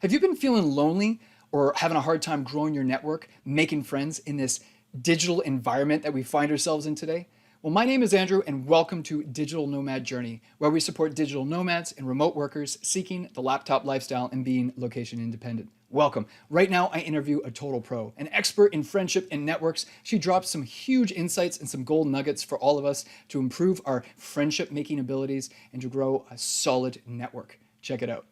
Have you been feeling lonely or having a hard time growing your network, making friends in this digital environment that we find ourselves in today? Well, my name is Andrew, and welcome to Digital Nomad Journey, where we support digital nomads and remote workers seeking the laptop lifestyle and being location independent. Welcome. Right now, I interview a total pro, an expert in friendship and networks. She drops some huge insights and some gold nuggets for all of us to improve our friendship making abilities and to grow a solid network. Check it out.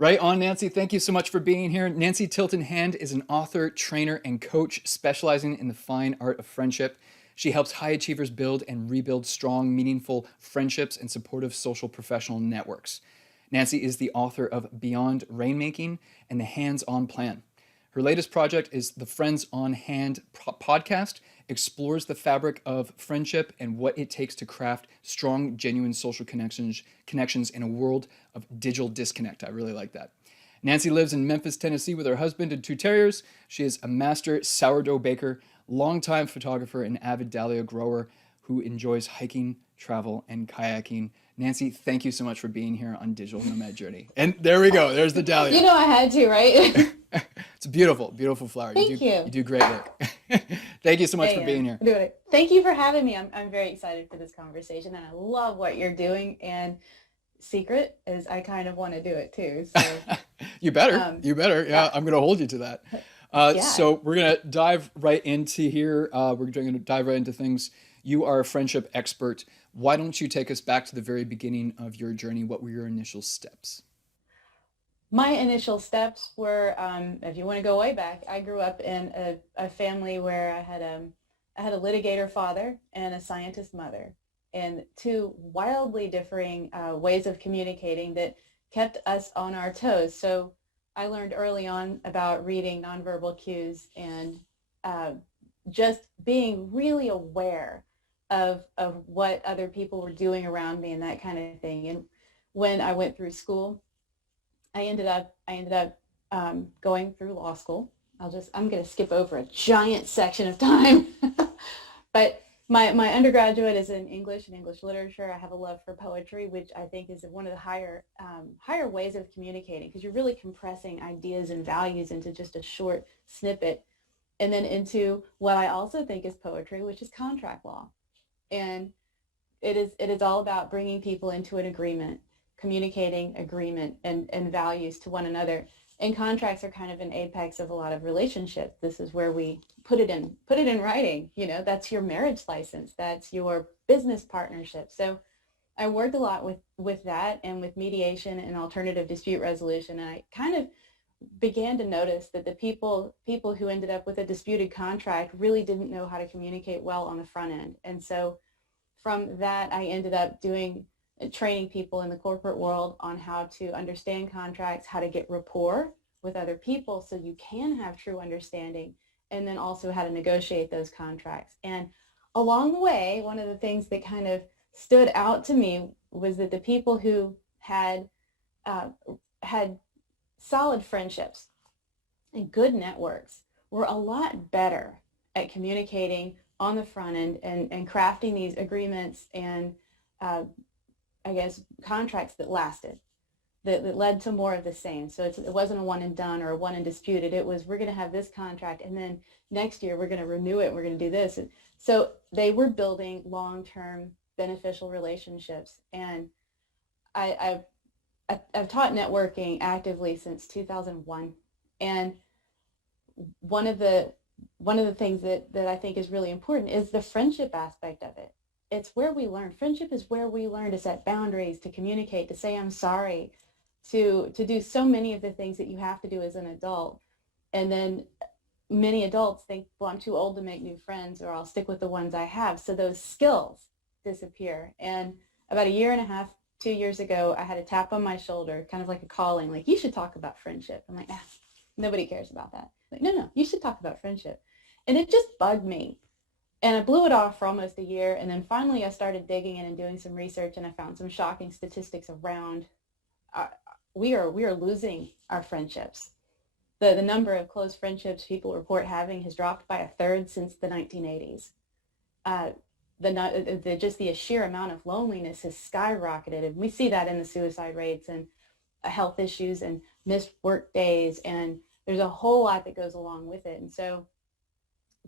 Right on, Nancy. Thank you so much for being here. Nancy Tilton Hand is an author, trainer, and coach specializing in the fine art of friendship. She helps high achievers build and rebuild strong, meaningful friendships and supportive social professional networks. Nancy is the author of Beyond Rainmaking and The Hands-On Plan. Her latest project is the Friends on Hand podcast, explores the fabric of friendship and what it takes to craft strong, genuine social connections in a world of digital disconnect. I really like that. Nancy lives in Memphis, Tennessee with her husband and two terriers. She is a master sourdough baker, longtime photographer, and avid dahlia grower who enjoys hiking, travel, and kayaking. Nancy, thank you so much for being here on Digital Nomad Journey. And there we go. There's the dahlia. You know I had to, right? It's a beautiful, beautiful flower. Thank you. You do great work. Thank you so much for being here. Doing it. Thank you for having me. I'm very excited for this conversation, and I love what you're doing. And secret is I kind of want to do it too. So you better. Yeah, I'm going to hold you to that. Yeah. So we're going to dive right into here. We're going to dive right into things. You are a friendship expert. Why don't you take us back to the very beginning of your journey? What were your initial steps? My initial steps were, if you want to go way back, I grew up in a family where I had a litigator father and a scientist mother, and two wildly differing ways of communicating that kept us on our toes. So I learned early on about reading nonverbal cues and just being really aware of what other people were doing around me and that kind of thing. And when I went through school, I ended up going through law school. I'm going to skip over a giant section of time, but my undergraduate is in English and English literature. I have a love for poetry, which I think is one of the higher ways of communicating, because you're really compressing ideas and values into just a short snippet, and then into what I also think is poetry, which is contract law. And it is all about bringing people into an agreement, communicating agreement and values to one another. And contracts are kind of an apex of a lot of relationships. This is where we put it in writing. You know, that's your marriage license, that's your business partnership. So I worked a lot with that and with mediation and alternative dispute resolution. And I kind of began to notice that the people who ended up with a disputed contract really didn't know how to communicate well on the front end. And so from that, I ended up training people in the corporate world on how to understand contracts, how to get rapport with other people so you can have true understanding, and then also how to negotiate those contracts. And along the way, one of the things that kind of stood out to me was that the people who had solid friendships and good networks were a lot better at communicating on the front end and crafting these agreements and I guess contracts that lasted, that led to more of the same. So it wasn't a one and done or a one and disputed. It was, we're going to have this contract, and then next year we're going to renew it. We're going to do this. And so they were building long-term beneficial relationships. And I've taught networking actively since 2001. And one of the things that I think is really important is the friendship aspect of it. It's where we learn. Friendship is where we learn to set boundaries, to communicate, to say I'm sorry, to do so many of the things that you have to do as an adult. And then many adults think, well, I'm too old to make new friends, or I'll stick with the ones I have. So those skills disappear. And about a year and a half, 2 years ago, I had a tap on my shoulder, kind of like a calling, like, you should talk about friendship. I'm like, nobody cares about that. Like, no, you should talk about friendship. And it just bugged me. And I blew it off for almost a year, and then finally I started digging in and doing some research, and I found some shocking statistics around we are losing our friendships. The number of close friendships people report having has dropped by a third since the 1980s. Just the sheer amount of loneliness has skyrocketed, and we see that in the suicide rates and health issues and missed work days, and there's a whole lot that goes along with it. And so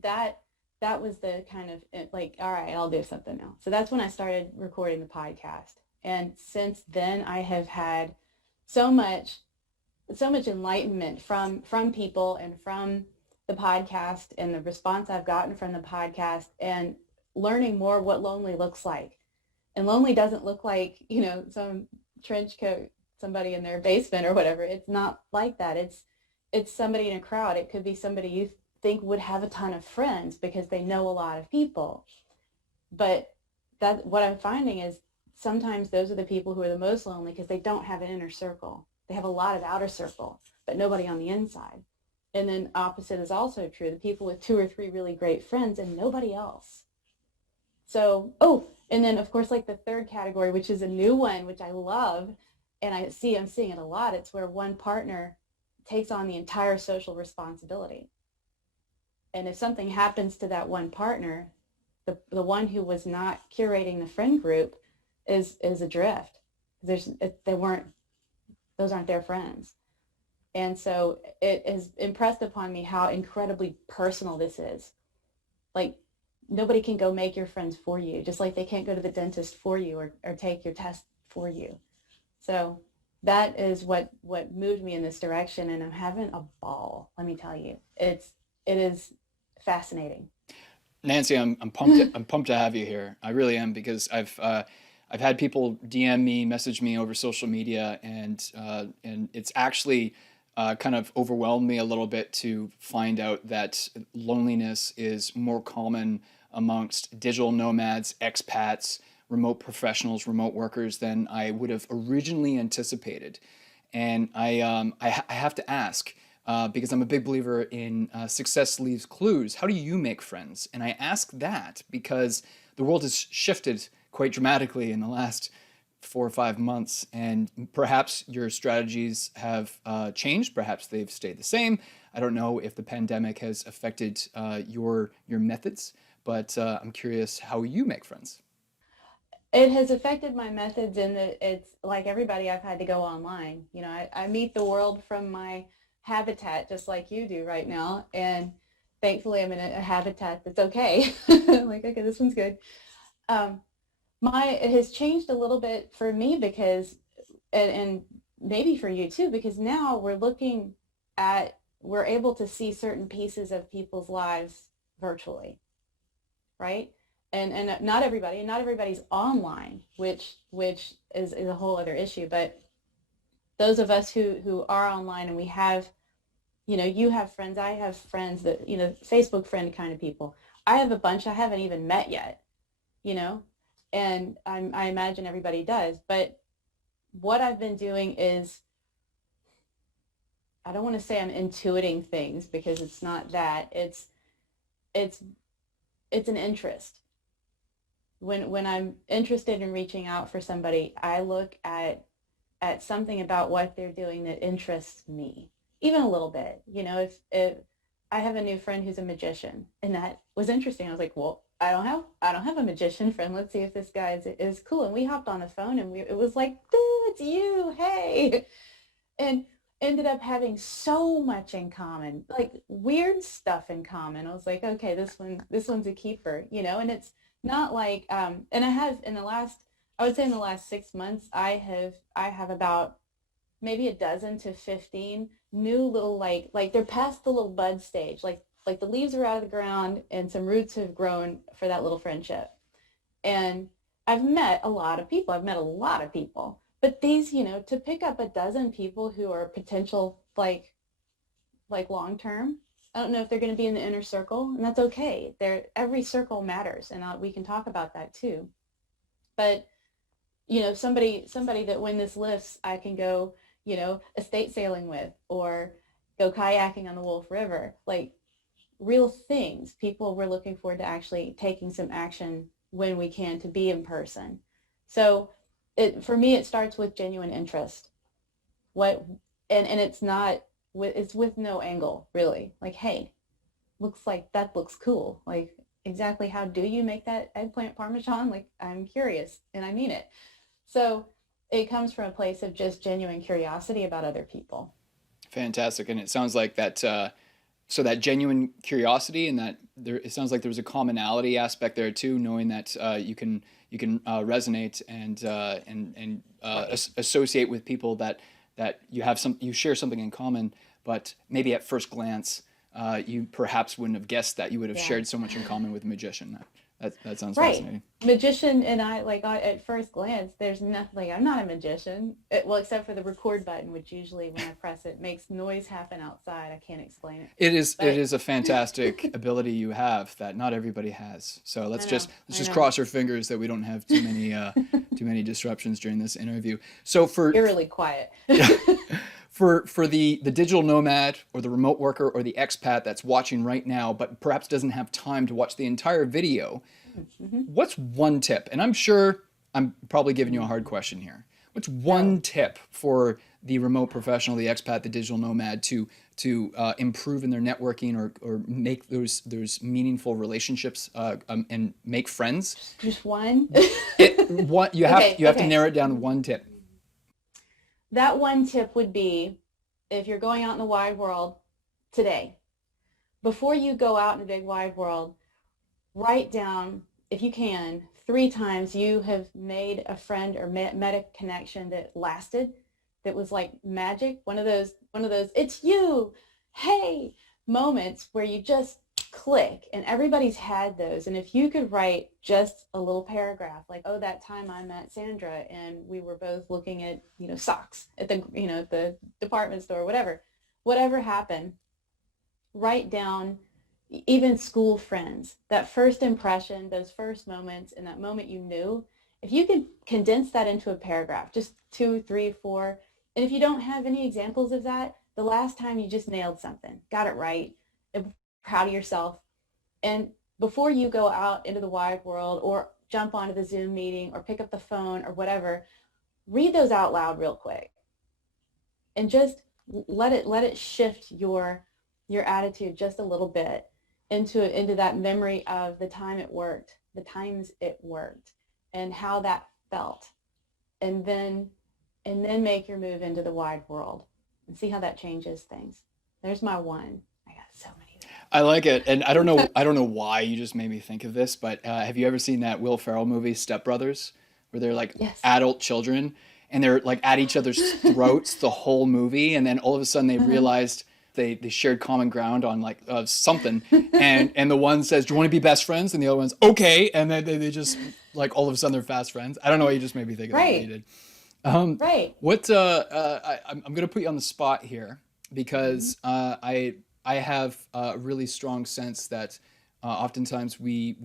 that that was the kind of like, all right, I'll do something now. So that's when I started recording the podcast. And since then I have had so much enlightenment from people and from the podcast and the response I've gotten from the podcast, and learning more what lonely looks like. And lonely doesn't look like, some trench coat, somebody in their basement or whatever. It's not like that. It's somebody in a crowd. It could be somebody you think would have a ton of friends because they know a lot of people. But that what I'm finding is sometimes those are the people who are the most lonely because they don't have an inner circle. They have a lot of outer circle, but nobody on the inside. And then opposite is also true. The people with 2 or 3 really great friends and nobody else. So, and then of course, like the third category, which is a new one, which I love, and I'm seeing it a lot. It's where one partner takes on the entire social responsibility. And if something happens to that one partner, the one who was not curating the friend group is adrift. Those aren't their friends. And so it has impressed upon me how incredibly personal this is. Like, nobody can go make your friends for you, just like they can't go to the dentist for you or take your test for you. So that is what moved me in this direction, and I'm having a ball. Let me tell you, it is fascinating. Nancy, I'm pumped. I'm pumped to have you here. I really am because I've had people DM me, message me over social media, and it's actually kind of overwhelmed me a little bit to find out that loneliness is more common amongst digital nomads, expats, remote professionals, remote workers than I would have originally anticipated. And I have to ask, because I'm a big believer in success leaves clues. How do you make friends? And I ask that because the world has shifted quite dramatically in the last 4 or 5 months, and perhaps your strategies have changed. Perhaps they've stayed the same. I don't know if the pandemic has affected your methods, but I'm curious how you make friends. It has affected my methods in that it's like everybody, I've had to go online. I meet the world from my habitat just like you do right now. And thankfully I'm in a habitat that's okay. Like, okay, this one's good. Um, it has changed a little bit for me because, and maybe for you too, because now we're able to see certain pieces of people's lives virtually, right? And not everybody's online, which is a whole other issue. But those of us who are online, and we have, you have friends, I have friends that, Facebook friend kind of people. I have a bunch I haven't even met yet, you know, and I imagine everybody does. But what I've been doing is, I don't want to say I'm intuiting things because it's not that. It's an interest. When I'm interested in reaching out for somebody, I look at something about what they're doing that interests me, even a little bit. If I have a new friend who's a magician, and that was interesting. I was like, well, I don't have a magician friend. Let's see if this guy is cool. And we hopped on the phone, and it was like, it's you, hey, and ended up having so much in common, like weird stuff in common. I was like, okay, this one's a keeper, and it's not like, and I would say in the last 6 months, I have about maybe a dozen to 15 new little, like they're past the little bud stage, like the leaves are out of the ground and some roots have grown for that little friendship. And I've met a lot of people. But these, to pick up a dozen people who are potential, like long term, I don't know if they're going to be in the inner circle, and that's okay. Every circle matters, and we can talk about that too. But somebody that when this lifts, I can go, estate sailing with, or go kayaking on the Wolf River, like real things. People we're looking forward to actually taking some action when we can to be in person. So for me, it starts with genuine interest. What, and it's not it's with no angle really. Like, hey, that looks cool. Like, exactly how do you make that eggplant parmesan? Like, I'm curious, and I mean it. So it comes from a place of just genuine curiosity about other people. Fantastic. And it sounds like that, so that genuine curiosity and that there, it sounds like there was a commonality aspect there too, knowing that you can resonate and Right. associate with people that you share something in common, but maybe at first glance, you perhaps wouldn't have guessed that you would have Yeah. shared so much in common with a magician. That sounds Right. fascinating. Magician and I, at first glance, there's nothing, like, I'm not a magician. Well, except for the record button, which usually when I press it makes noise happen outside. I can't explain it. It But is a fantastic ability you have that not everybody has. So let's I just know. cross our fingers that we don't have too many disruptions during this interview. So Eerily quiet. for the digital nomad or the remote worker or the expat that's watching right now, but perhaps doesn't have time to watch the entire video, Hmm. what's one tip? And I'm sure I'm probably giving you a hard Hmm. question here. What's Oh, one tip for the remote professional, the expat, the digital nomad to improve in their networking or make those meaningful relationships and make friends? just one. What Okay, you have to okay. narrow it down to one tip. That one tip would be, if you're going out in the wide world today, before you go out in the big wide world, write down, if you can, 3 times you have made a friend or met a connection that lasted, that was like magic. One of those, it's you, hey, moments where you just click, and everybody's had those. And if you could write just a little paragraph, like, oh, that time I met Sandra and we were both looking at, socks at the department store, whatever happened, write down. Even school friends, that first impression, those first moments, and that moment you knew, if you could condense that into a paragraph, just two, three, four, and if you don't have any examples of that, the last time you just nailed something, got it right, and proud of yourself. And before you go out into the wide world or jump onto the Zoom meeting or pick up the phone or whatever, read those out loud real quick and just let it shift your attitude just a little bit into that memory of the time it worked, the times it worked, and how that felt, and then make your move into the wide world and see how that changes things. There's my one. I got so many I like it, and I don't know why you just made me think of this, but have you ever seen that Will Ferrell movie Step Brothers, where they're like Yes. adult children and they're like at each other's throats the whole movie, and then all of a sudden they realized they shared common ground on like something, and the one says, "Do you want to be best friends?" And the other one's okay, and then they just like all of a sudden they're fast friends. I don't know why you just made me think of that, but you Right. did. Um, Right. I'm going to put you on the spot here Hmm. because I have a really strong sense that oftentimes we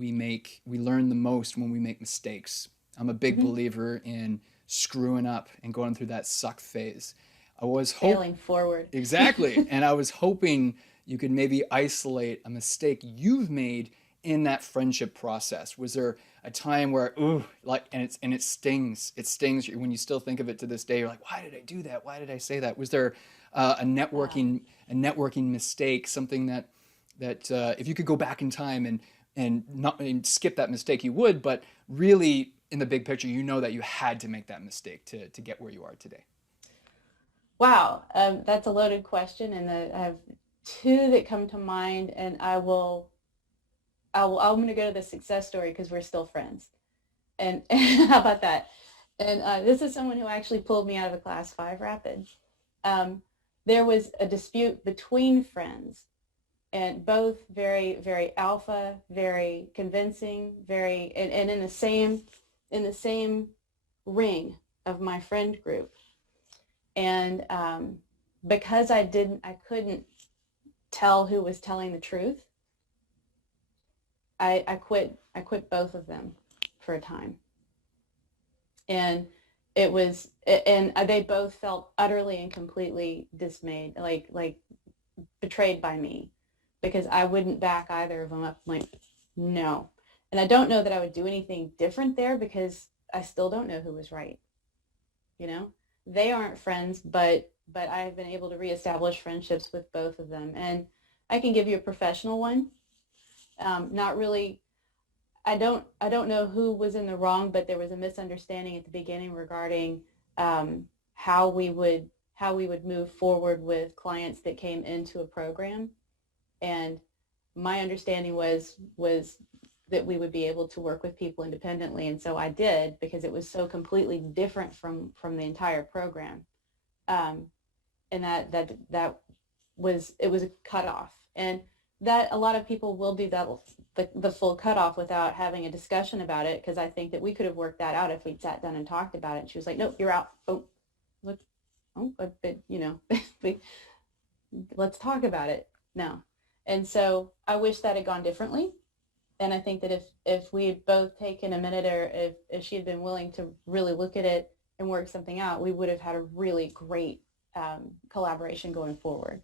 learn the most when we make mistakes. I'm a big Hmm. believer in screwing up and going through that suck phase. I was hope Failing forward. Exactly. And I was hoping you could maybe isolate a mistake you've made in that friendship process. Was there a time where, ooh, like, and it stings. It stings when you still think of it to this day. You're like, why did I do that? Why did I say that? Was there Yeah. a networking mistake, something that if you could go back in time and skip that mistake, you would, but really in the big picture, you know that you had to make that mistake to get where you are today. Wow. That's a loaded question, and I have two that come to mind, and I'm going to go to the success story because we're still friends. And how about that? And this is someone who actually pulled me out of a class 5 rapid. Um, there was a dispute between friends, and both very, very alpha, very convincing, and in the same ring of my friend group. And because I couldn't tell who was telling the truth, I quit both of them for a time. And they both felt utterly and completely dismayed, like betrayed by me, because I wouldn't back either of them up. I'm like, no. And I don't know that I would do anything different there, because I still don't know who was right. You know, they aren't friends, but I've been able to reestablish friendships with both of them. And I can give you a professional one. Not really. I don't know who was in the wrong, but there was a misunderstanding at the beginning regarding how we would how we would move forward with clients that came into a program. And my understanding was that we would be able to work with people independently. And so I did, because it was so completely different from the entire program. Um, and that was, it was a cutoff. And that a lot of people will do that, the full cutoff, without having a discussion about it, because I think that we could have worked that out if we'd sat down and talked about it. And she was like, nope, you're out. Oh, look, oh, but you know, let's talk about it. No. And so I wish that had gone differently. And I think that if we had both taken a minute, or if she had been willing to really look at it and work something out, we would have had a really great collaboration going forward.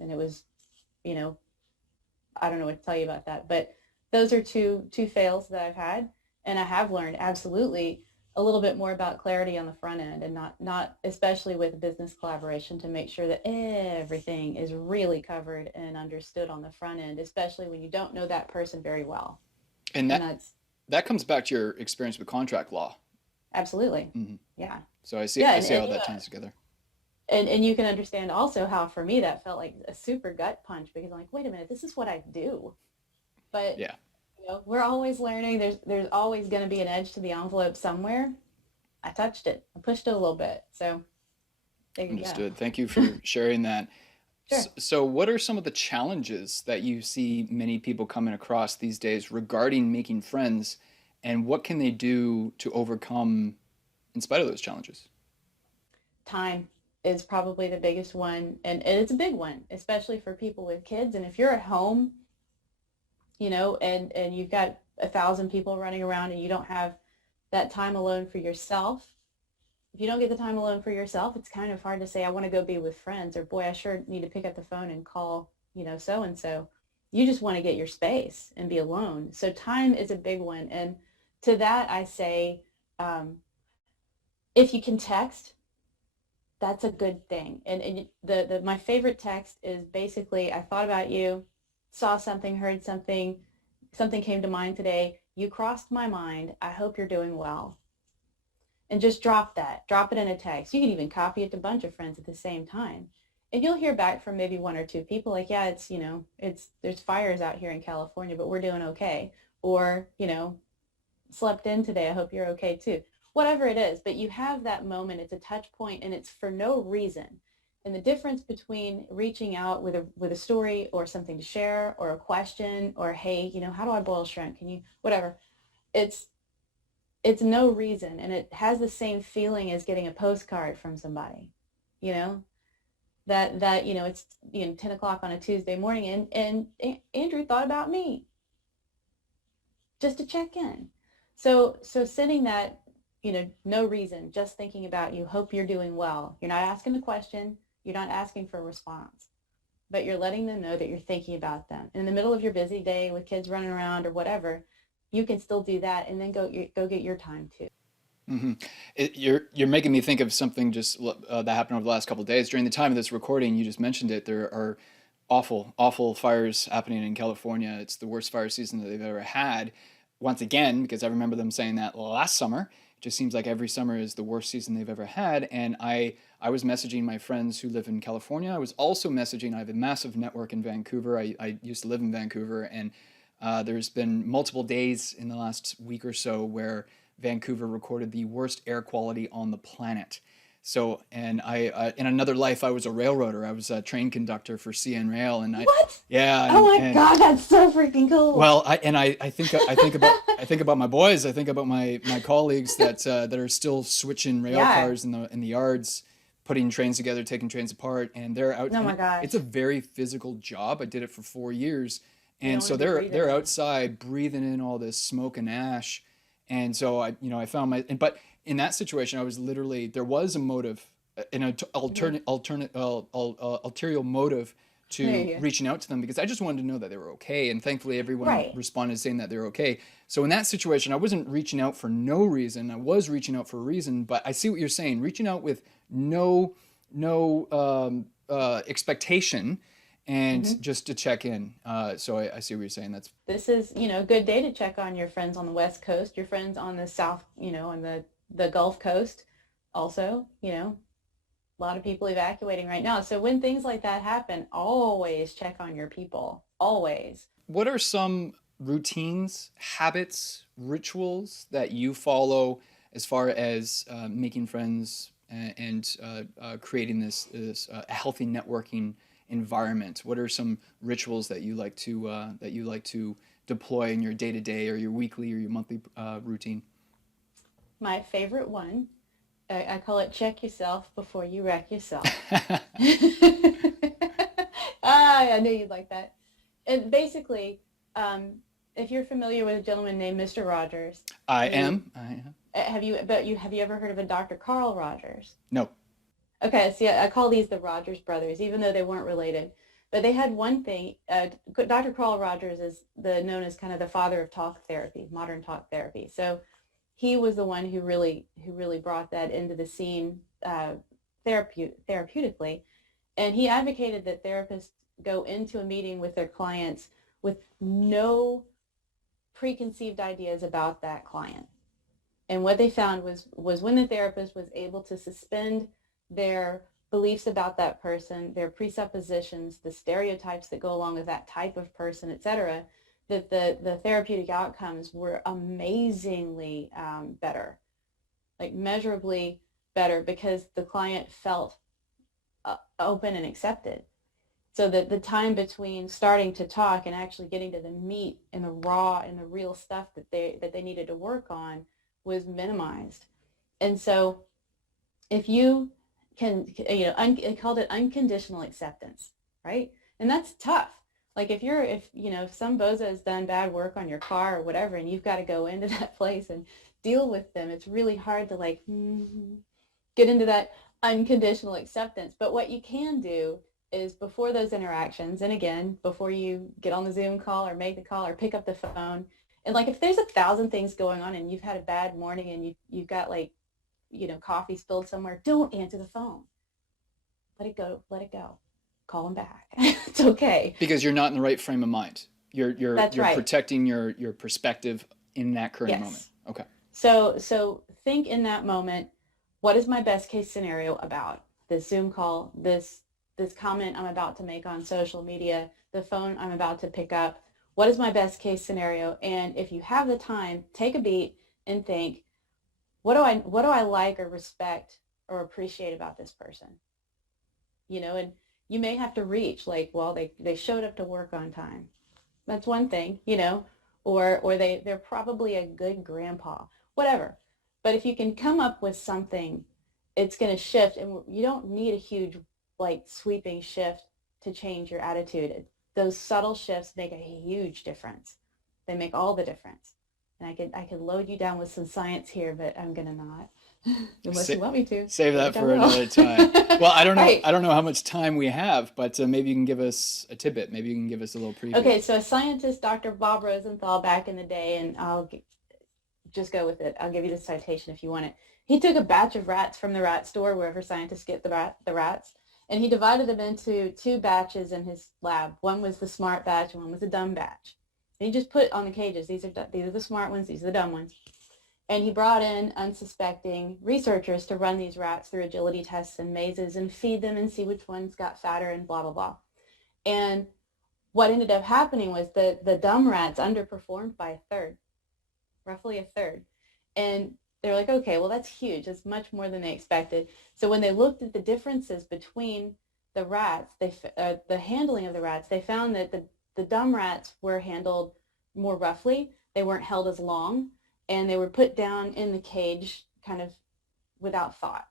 And it was, you know, I don't know what to tell you about that, but those are two fails that I've had. And I have learned absolutely a little bit more about clarity on the front end, and not especially with business collaboration, to make sure that everything is really covered and understood on the front end, especially when you don't know that person very well. And And that that's that comes back to your experience with contract law. absolutely, Hmm. yeah. So Yeah, I see how that ties together. and you can understand also how for me that felt like a super gut punch, because I'm like, wait a minute, this is what I do. But Yeah, you know, we're always learning. There's always going to be an edge to the envelope somewhere. I touched it. I pushed it a little bit. So there you go. understood. Thank you for sharing that. Sure. So, what are some of the challenges that you see many people coming across these days regarding making friends, and what can they do to overcome in spite of those challenges? Time is probably the biggest one, and it's a big one, especially for people with kids. And if you're at home, you know, and you've got 1,000 people running around, and you don't have that time alone for yourself. If you don't get the time alone for yourself, it's kind of hard to say, I want to go be with friends, or boy, I sure need to pick up the phone and call, you know, so and so. You just want to get your space and be alone. So time is a big one. And to that, I say, um, if you can text, that's a good thing. And the my favorite text is basically, I thought about you, saw something, heard something, something came to mind today. You crossed my mind. I hope you're doing well. And just drop that. Drop it in a text. You can even copy it to a bunch of friends at the same time. And you'll hear back from maybe one or two people like, yeah, it's, you know, there's fires out here in California, but we're doing okay. Or, you know, slept in today. I hope you're okay too. Whatever it is, but you have that moment. It's a touch point, and it's for no reason. And the difference between reaching out with a story, or something to share, or a question, or hey, you know, how do I boil shrimp? Can you, whatever. It's it's no reason, and it has the same feeling as getting a postcard from somebody. You know, that you know, it's, you know, 10 o'clock on a Tuesday morning, and Andrew thought about me just to check in. So sending that, you know, no reason, just thinking about you, hope you're doing well. You're not asking a question, you're not asking for a response, but you're letting them know that you're thinking about them. In the middle of your busy day with kids running around or whatever, you can still do that, and then go get your time too. Hmm. You're making me think of something just that happened over the last couple of days. During the time of this recording, you just mentioned it. There are awful fires happening in California. It's the worst fire season that they've ever had. Once again, because I remember them saying that last summer. It just seems like every summer is the worst season they've ever had. And I was messaging my friends who live in California. I was also messaging. I have a massive network in Vancouver. I used to live in Vancouver, and there's been multiple days in the last week or so where Vancouver recorded the worst air quality on the planet. So, and in another life, I was a railroader. I was a train conductor for CN Rail, and What? yeah, Oh my and God, that's so freaking cool. well, I think about my boys. I think about my colleagues that are still switching rail Yeah. cars in the yards, putting trains together, taking trains apart, and they're out. Oh And my it's a gosh. very physical job. I did it for 4 years, You and don't want so to be breathing they're that. outside breathing in all this smoke and ash, and so I found but in that situation I was literally there was a motive, an Hmm. alternate ulterior motive There to you go. reaching out to them because I just wanted to know that they were okay. And thankfully, everyone Right. responded saying that they're okay. So in that situation, I wasn't reaching out for no reason. I was reaching out for a reason. But I see what you're saying. Reaching out with no expectation and Hmm. just to check in. So I see what you're saying. That's This is, you know, a good day to check on your friends on the West Coast, your friends on the South, you know, on the Gulf Coast also, you know, A lot of people evacuating right now. So when things like that happen, always check on your people. Always. What are some routines, habits, rituals that you follow as far as making friends and creating this healthy networking environment? What are some rituals that you like to deploy in your day to day or your weekly or your monthly routine? My favorite one, I call it check yourself before you wreck yourself. I knew you'd like that. And basically, um, if you're familiar with a gentleman named Mr. Rogers, I he am. I am. have you ever heard of a Dr. Carl Rogers? No. Okay, see, I call these the Rogers brothers, even though they weren't related. But they had one thing. Dr. Carl Rogers is known as kind of the father of talk therapy, modern talk therapy. So he was the one who really brought that into the scene therapeutically, and he advocated that therapists go into a meeting with their clients with no preconceived ideas about that client. And what they found was when the therapist was able to suspend their beliefs about that person, their presuppositions, the stereotypes that go along with that type of person, etc., that the therapeutic outcomes were amazingly better, like measurably better, because the client felt open and accepted. So that the time between starting to talk and actually getting to the meat and the raw and the real stuff that they needed to work on was minimized. And so if you can, I called it unconditional acceptance, right? And that's tough. Like if some bozo has done bad work on your car or whatever, and you've got to go into that place and deal with them, it's really hard to get into that unconditional acceptance. But what you can do is before those interactions, and again, before you get on the Zoom call or make the call or pick up the phone, and like if there's 1,000 things going on and you've had a bad morning and you've got coffee spilled somewhere, don't answer the phone. Let it go. Let it go. Call them back. It's okay. Because you're not in the right frame of mind. That's You're right. protecting your perspective in that current moment. Yes. Okay. So think in that moment, what is my best case scenario about this Zoom call, this comment I'm about to make on social media, the phone I'm about to pick up? What is my best case scenario? And if you have the time, take a beat and think, what do I like or respect or appreciate about this person? And you may have to reach like, well, they showed up to work on time. That's one thing, or they're probably a good grandpa, whatever. But if you can come up with something, it's going to shift, and you don't need a huge like sweeping shift to change your attitude. Those subtle shifts make a huge difference. They make all the difference. And I could load you down with some science here, but I'm gonna not, unless Sa- you want me to. Save that Which I for will. another time. Well, I don't know. Right. I don't know how much time we have, but maybe you can give us a tidbit. Maybe you can give us a little preview. Okay, so a scientist, Dr. Bob Rosenthal, back in the day, and just go with it. I'll give you the citation if you want it. He took a batch of rats from the rat store, wherever scientists get the rats, and he divided them into two batches in his lab. One was the smart batch, and one was the dumb batch. And he just put on the cages, these are the smart ones, these are the dumb ones. And he brought in unsuspecting researchers to run these rats through agility tests and mazes and feed them and see which ones got fatter and blah, blah, blah. And what ended up happening was the dumb rats underperformed by a third, roughly a third. And they're like, okay, well, that's huge. That's much more than they expected. So when they looked at the differences between the rats, the handling of the rats, they found that the dumb rats were handled more roughly. They weren't held as long, and they were put down in the cage kind of without thought.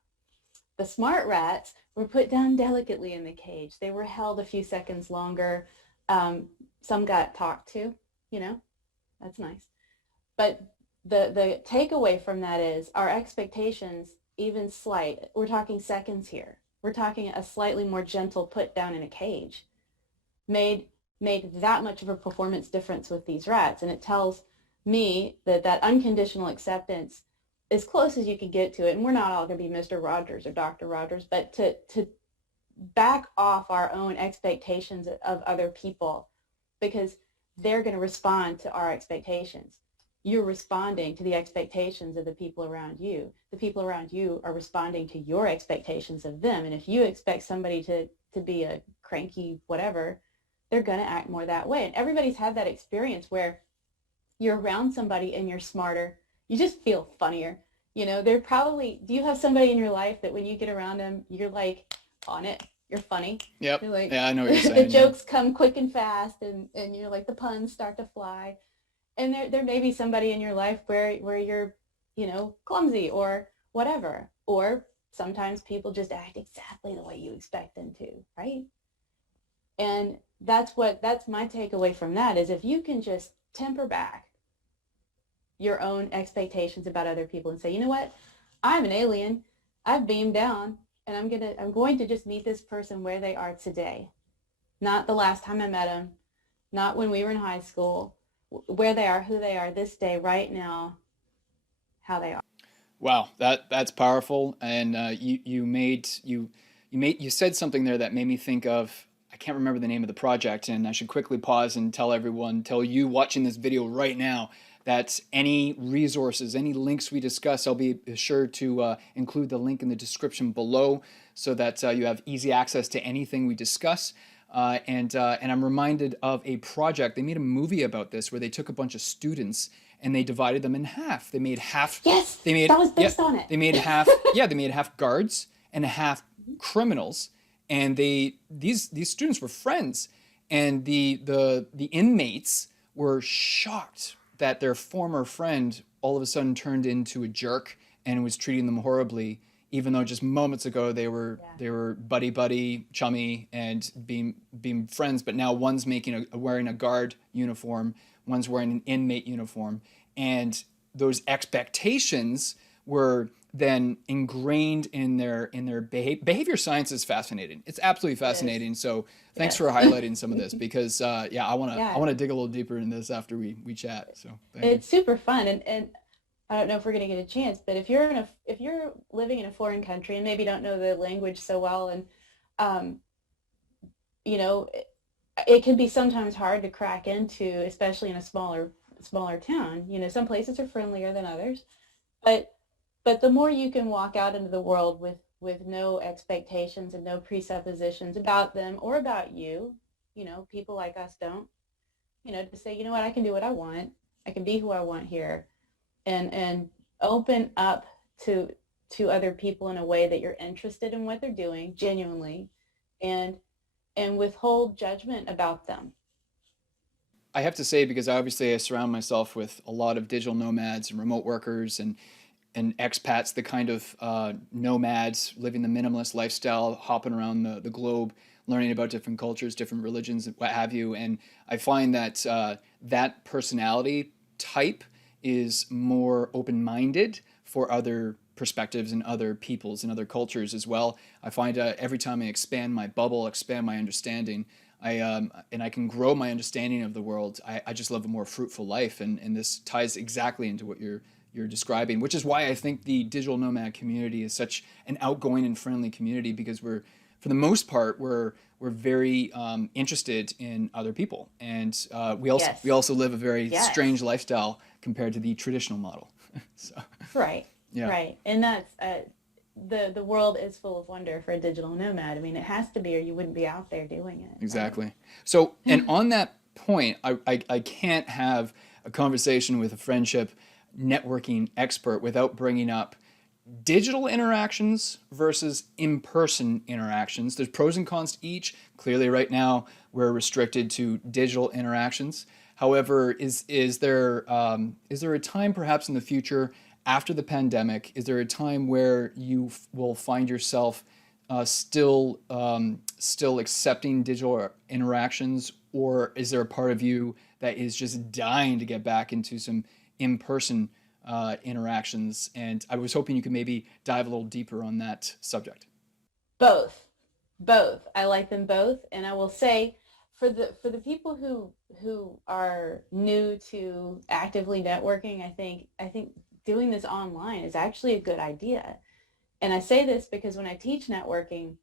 The smart rats were put down delicately in the cage. They were held a few seconds longer. Some got talked to, that's nice. But the takeaway from that is our expectations, even slight, we're talking seconds here. We're talking a slightly more gentle put down in a cage, made that much of a performance difference with these rats. And it tells me that unconditional acceptance, as close as you can get to it, and we're not all going to be Mr. Rogers or Dr. Rogers, but to back off our own expectations of other people, because they're going to respond to our expectations. you're responding to the expectations of the people around you. The people around you are responding to your expectations of them. And if you expect somebody to be a cranky whatever, they're going to act more that way. And everybody's had that experience where you're around somebody and you're smarter. You just feel funnier. They're probably, do you have somebody in your life that when you get around them, you're like on it? You're funny. Yep. You're like, Yeah, I know what you're the saying. Yeah. jokes come quick and fast, and you're like, the puns start to fly. And there may be somebody in your life where you're, clumsy or whatever. Or sometimes people just act exactly the way you expect them to, right? And that's my takeaway from that is if you can just temper back your own expectations about other people and say, you know what, I'm an alien, I've beamed down, and I'm going to just meet this person where they are today, not the last time I met them, not when we were in high school, where they are, who they are this day, right now, how they are. Wow, that's powerful. And you said something there that made me think of, I can't remember the name of the project, and I should quickly pause and tell you watching this video right now that any resources, any links we discuss, I'll be sure to include the link in the description below so that you have easy access to anything we discuss. And I'm reminded of a project. They made a movie about this where they took a bunch of students and they divided them in half. They made half. Yes, They made that was based on it. They made half. Yeah, they made half guards and half criminals. And these students were friends, and the inmates were shocked that their former friend all of a sudden turned into a jerk and was treating them horribly, even though just moments ago they were buddy chummy and being friends. But now one's wearing a guard uniform, one's wearing an inmate uniform, and those expectations were then ingrained in their behavior. Science is fascinating. It's absolutely fascinating. So thanks for highlighting some of this because I want to dig a little deeper in this after we chat. So thank you. It's super fun, and I don't know if we're going to get a chance, but if you're living in a foreign country and maybe don't know the language so well, and you know, it can be sometimes hard to crack into, especially in a smaller town. Some places are friendlier than others, but the more you can walk out into the world with no expectations and no presuppositions about them or about you, people like us don't, to say, you know what, I can do what I want. I can be who I want here, and open up to other people in a way that you're interested in what they're doing genuinely, and withhold judgment about them. I have to say, because obviously I surround myself with a lot of digital nomads and remote workers and expats, the kind of nomads living the minimalist lifestyle, hopping around the globe, learning about different cultures, different religions, and what have you. And I find that that personality type is more open-minded for other perspectives and other peoples and other cultures as well. I find every time I expand my bubble, expand my understanding, and I can grow my understanding of the world, I just live a more fruitful life. And this ties exactly into what you're describing, which is why I think the digital nomad community is such an outgoing and friendly community, because for the most part, we're very interested in other people, and we also live a very strange lifestyle compared to the traditional model. So, right, yeah. right, and that's the world is full of wonder for a digital nomad. I mean, it has to be, or you wouldn't be out there doing it. Exactly. Right? So, and on that point, I can't have a conversation with a friendship networking expert without bringing up digital interactions versus in-person interactions. There's pros and cons to each. Clearly right now we're restricted to digital interactions. However, is there a time perhaps in the future after the pandemic, is there a time where you will find yourself still accepting digital interactions, or is there a part of you that is just dying to get back into some in-person interactions? And I was hoping you could maybe dive a little deeper on that subject. Both. I like them both, and I will say, for the people who are new to actively networking, I think doing this online is actually a good idea. And I say this because when I teach networking,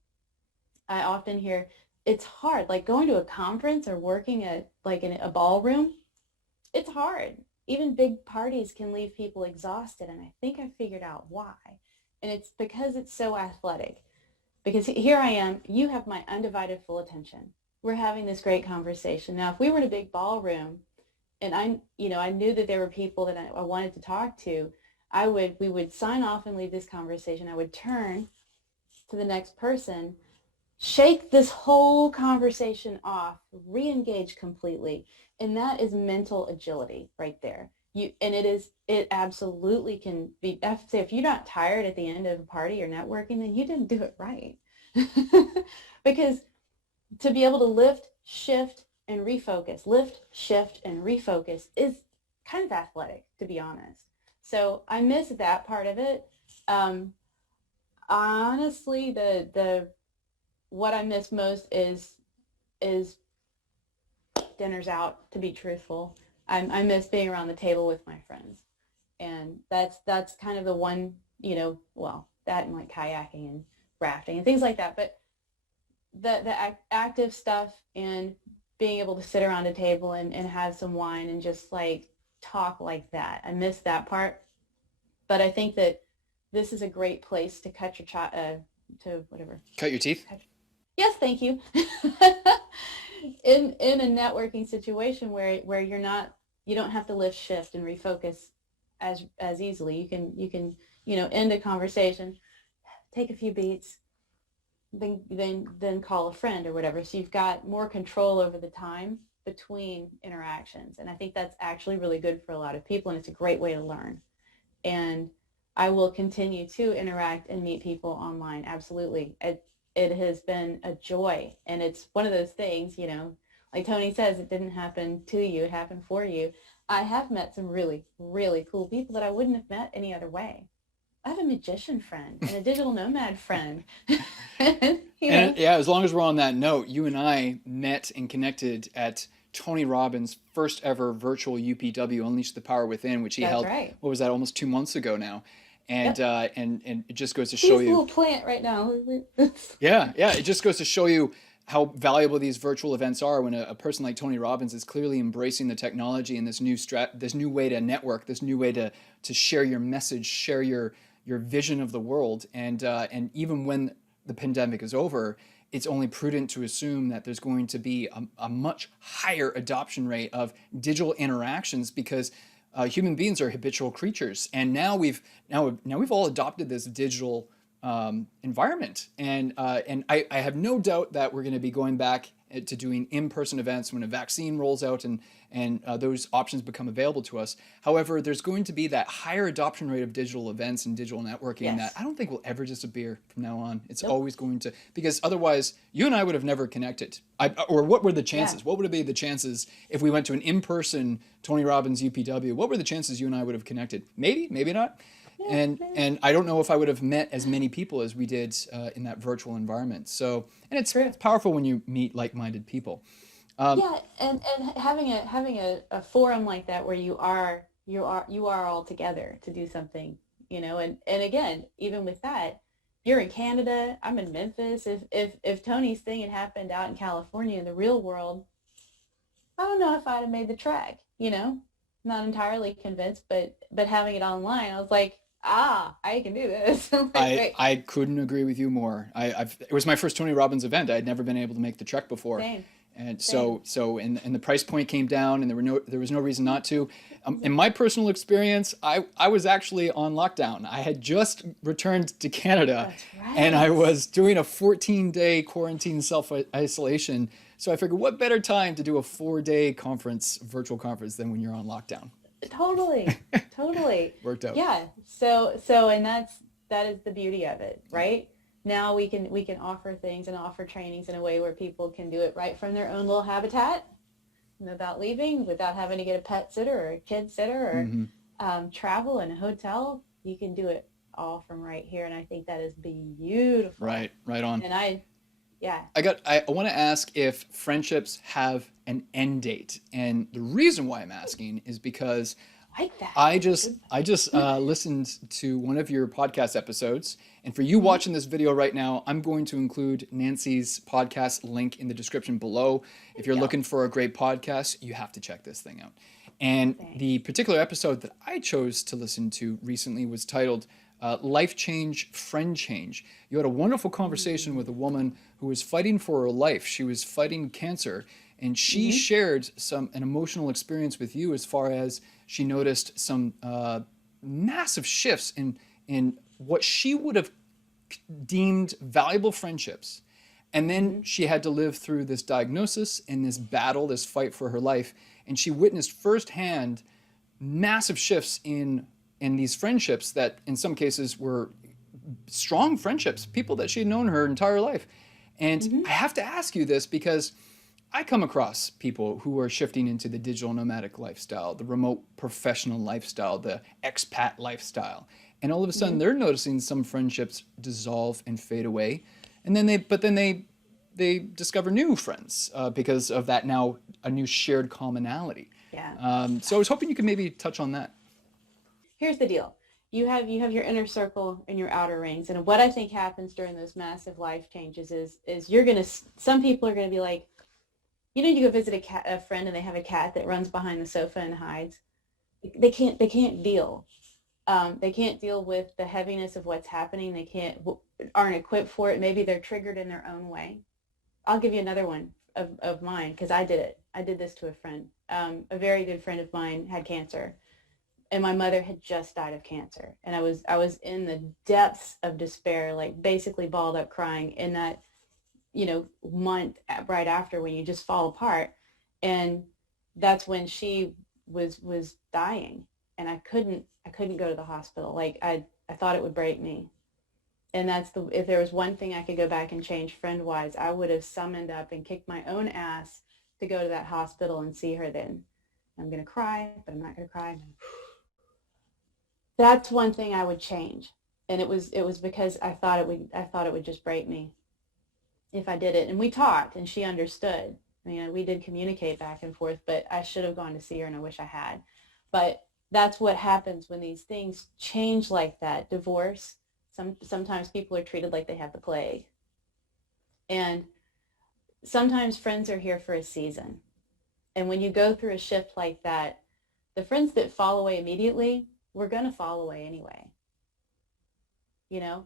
I often hear it's hard, like going to a conference or working at like in a ballroom. It's hard. even big parties can leave people exhausted. And I think I figured out why. And it's because it's so athletic. Because here I am, you have my undivided full attention. We're having this great conversation. Now, if we were in a big ballroom and I knew that there were people that I wanted to talk to, we would sign off and leave this conversation. I would turn to the next person, shake this whole conversation off, re-engage completely. And that is mental agility right there. It absolutely can be, I have to say, if you're not tired at the end of a party or networking, then you didn't do it right. Because to be able to lift, shift, and refocus is kind of athletic, to be honest. So I miss that part of it. Honestly, the what I miss most is dinners out, to be truthful. I miss being around the table with my friends. And that's kind of the one, well, that and like kayaking and rafting and things like that. But the active stuff and being able to sit around a table and have some wine and just like talk like that. I miss that part. But I think that this is a great place to cut your Cut your teeth? Yes, thank you. In a networking situation where you don't have to lift, shift, and refocus as easily. You can end a conversation, take a few beats, then call a friend or whatever. So you've got more control over the time between interactions, and I think that's actually really good for a lot of people, and it's a great way to learn. And I will continue to interact and meet people online. Absolutely. It has been a joy. And it's one of those things, like Tony says, it didn't happen to you, it happened for you. I have met some really, really cool people that I wouldn't have met any other way. I have a magician friend and a digital nomad friend. Yeah, as long as we're on that note, you and I met and connected at Tony Robbins' first ever virtual UPW, Unleash the Power Within, which he That's held, right. what was that, almost 2 months ago now. And Yep. and it just goes to show He's a you. little plant right now. Yeah, it just goes to show you how valuable these virtual events are when a person like Tony Robbins is clearly embracing the technology and this new way to network, this new way to share your message, share your vision of the world. And even when the pandemic is over, it's only prudent to assume that there's going to be a much higher adoption rate of digital interactions because human beings are habitual creatures, and now we've all adopted this digital environment, and I have no doubt that we're going to be going back to doing in-person events when a vaccine rolls out and those options become available to us. However, there's going to be that higher adoption rate of digital events and digital networking that I don't think will ever disappear from now on. It's always going to, because otherwise you and I would have never connected. Or what were the chances? What would be the chances if we went to an in-person Tony Robbins UPW? What were the chances you and I would have connected? Maybe, maybe not. And I don't know if I would have met as many people as we did in that virtual environment. So, and it's powerful when you meet like-minded people. And having a forum like that where you are all together to do something, and again, even with that, you're in Canada, I'm in Memphis. If Tony's thing had happened out in California in the real world, I don't know if I'd have made the trek, not entirely convinced, but having it online, I was like, I can do this. I couldn't agree with you more. It was my first Tony Robbins event. I had never been able to make the trek before. Same. And so the price point came down, and there was no reason not to. In my personal experience, I was actually on lockdown. I had just returned to Canada, and I was doing a 14-day quarantine self-isolation. So I figured, what better time to do a 4-day virtual conference than when you're on lockdown? Totally. Worked out. Yeah. So and that is the beauty of it, right? Now we can offer things and offer trainings in a way where people can do it right from their own little habitat without leaving, without having to get a pet sitter or a kid sitter or travel in a hotel. You can do it all from right here, and I think that is beautiful. Right on. And I want to ask if friendships have an end date, and the reason why I'm asking is because like that. I just listened to one of your podcast episodes, and for you watching this video right now, I'm going to include Nancy's podcast link in the description below. If you're looking for a great podcast, you have to check this thing out. And the Thanks. particular episode that I chose to listen to recently was titled Life Change, Friend Change. You had a wonderful conversation Mm. with a woman who was fighting for her life. She was fighting cancer, and she Mm-hmm. shared an emotional experience with you as far as she noticed some massive shifts in what she would have deemed valuable friendships. And then Mm-hmm. she had to live through this diagnosis and this battle, this fight for her life. And she witnessed firsthand massive shifts in these friendships that in some cases were strong friendships, people that she had known her entire life. And Mm-hmm. I have to ask you this because I come across people who are shifting into the digital nomadic lifestyle, the remote professional lifestyle, the expat lifestyle. And all of a Mm-hmm. sudden they're noticing some friendships dissolve and fade away. And then they discover new friends because of that now a new shared commonality. Yeah. So I was hoping you could maybe touch on that. Here's the deal. You have your inner circle and your outer rings. And what I think happens during those massive life changes is you're going to, some people are going to be like, you go visit a friend and they have a cat that runs behind the sofa and hides. They can't deal. They can't deal with the heaviness of what's happening. Aren't equipped for it. Maybe they're triggered in their own way. I'll give you another one of mine because I did it. I did this to a friend. A very good friend of mine had cancer, and my mother had just died of cancer, and I was in the depths of despair, like basically balled up crying in that month right after when you just fall apart. And that's when she was dying, and I couldn't go to the hospital. Like I thought it would break me. And if there was one thing I could go back and change friend wise, I would have summoned up and kicked my own ass to go to that hospital and see her then. I'm going to cry, but I'm not going to cry. That's one thing I would change. And it was because I thought it would just break me if I did it. And we talked and she understood. I mean, we did communicate back and forth, but I should have gone to see her and I wish I had. But that's what happens when these things change like that. Divorce, sometimes people are treated like they have the plague. And sometimes friends are here for a season. And when you go through a shift like that, the friends that fall away immediately, we're going to fall away anyway. You know,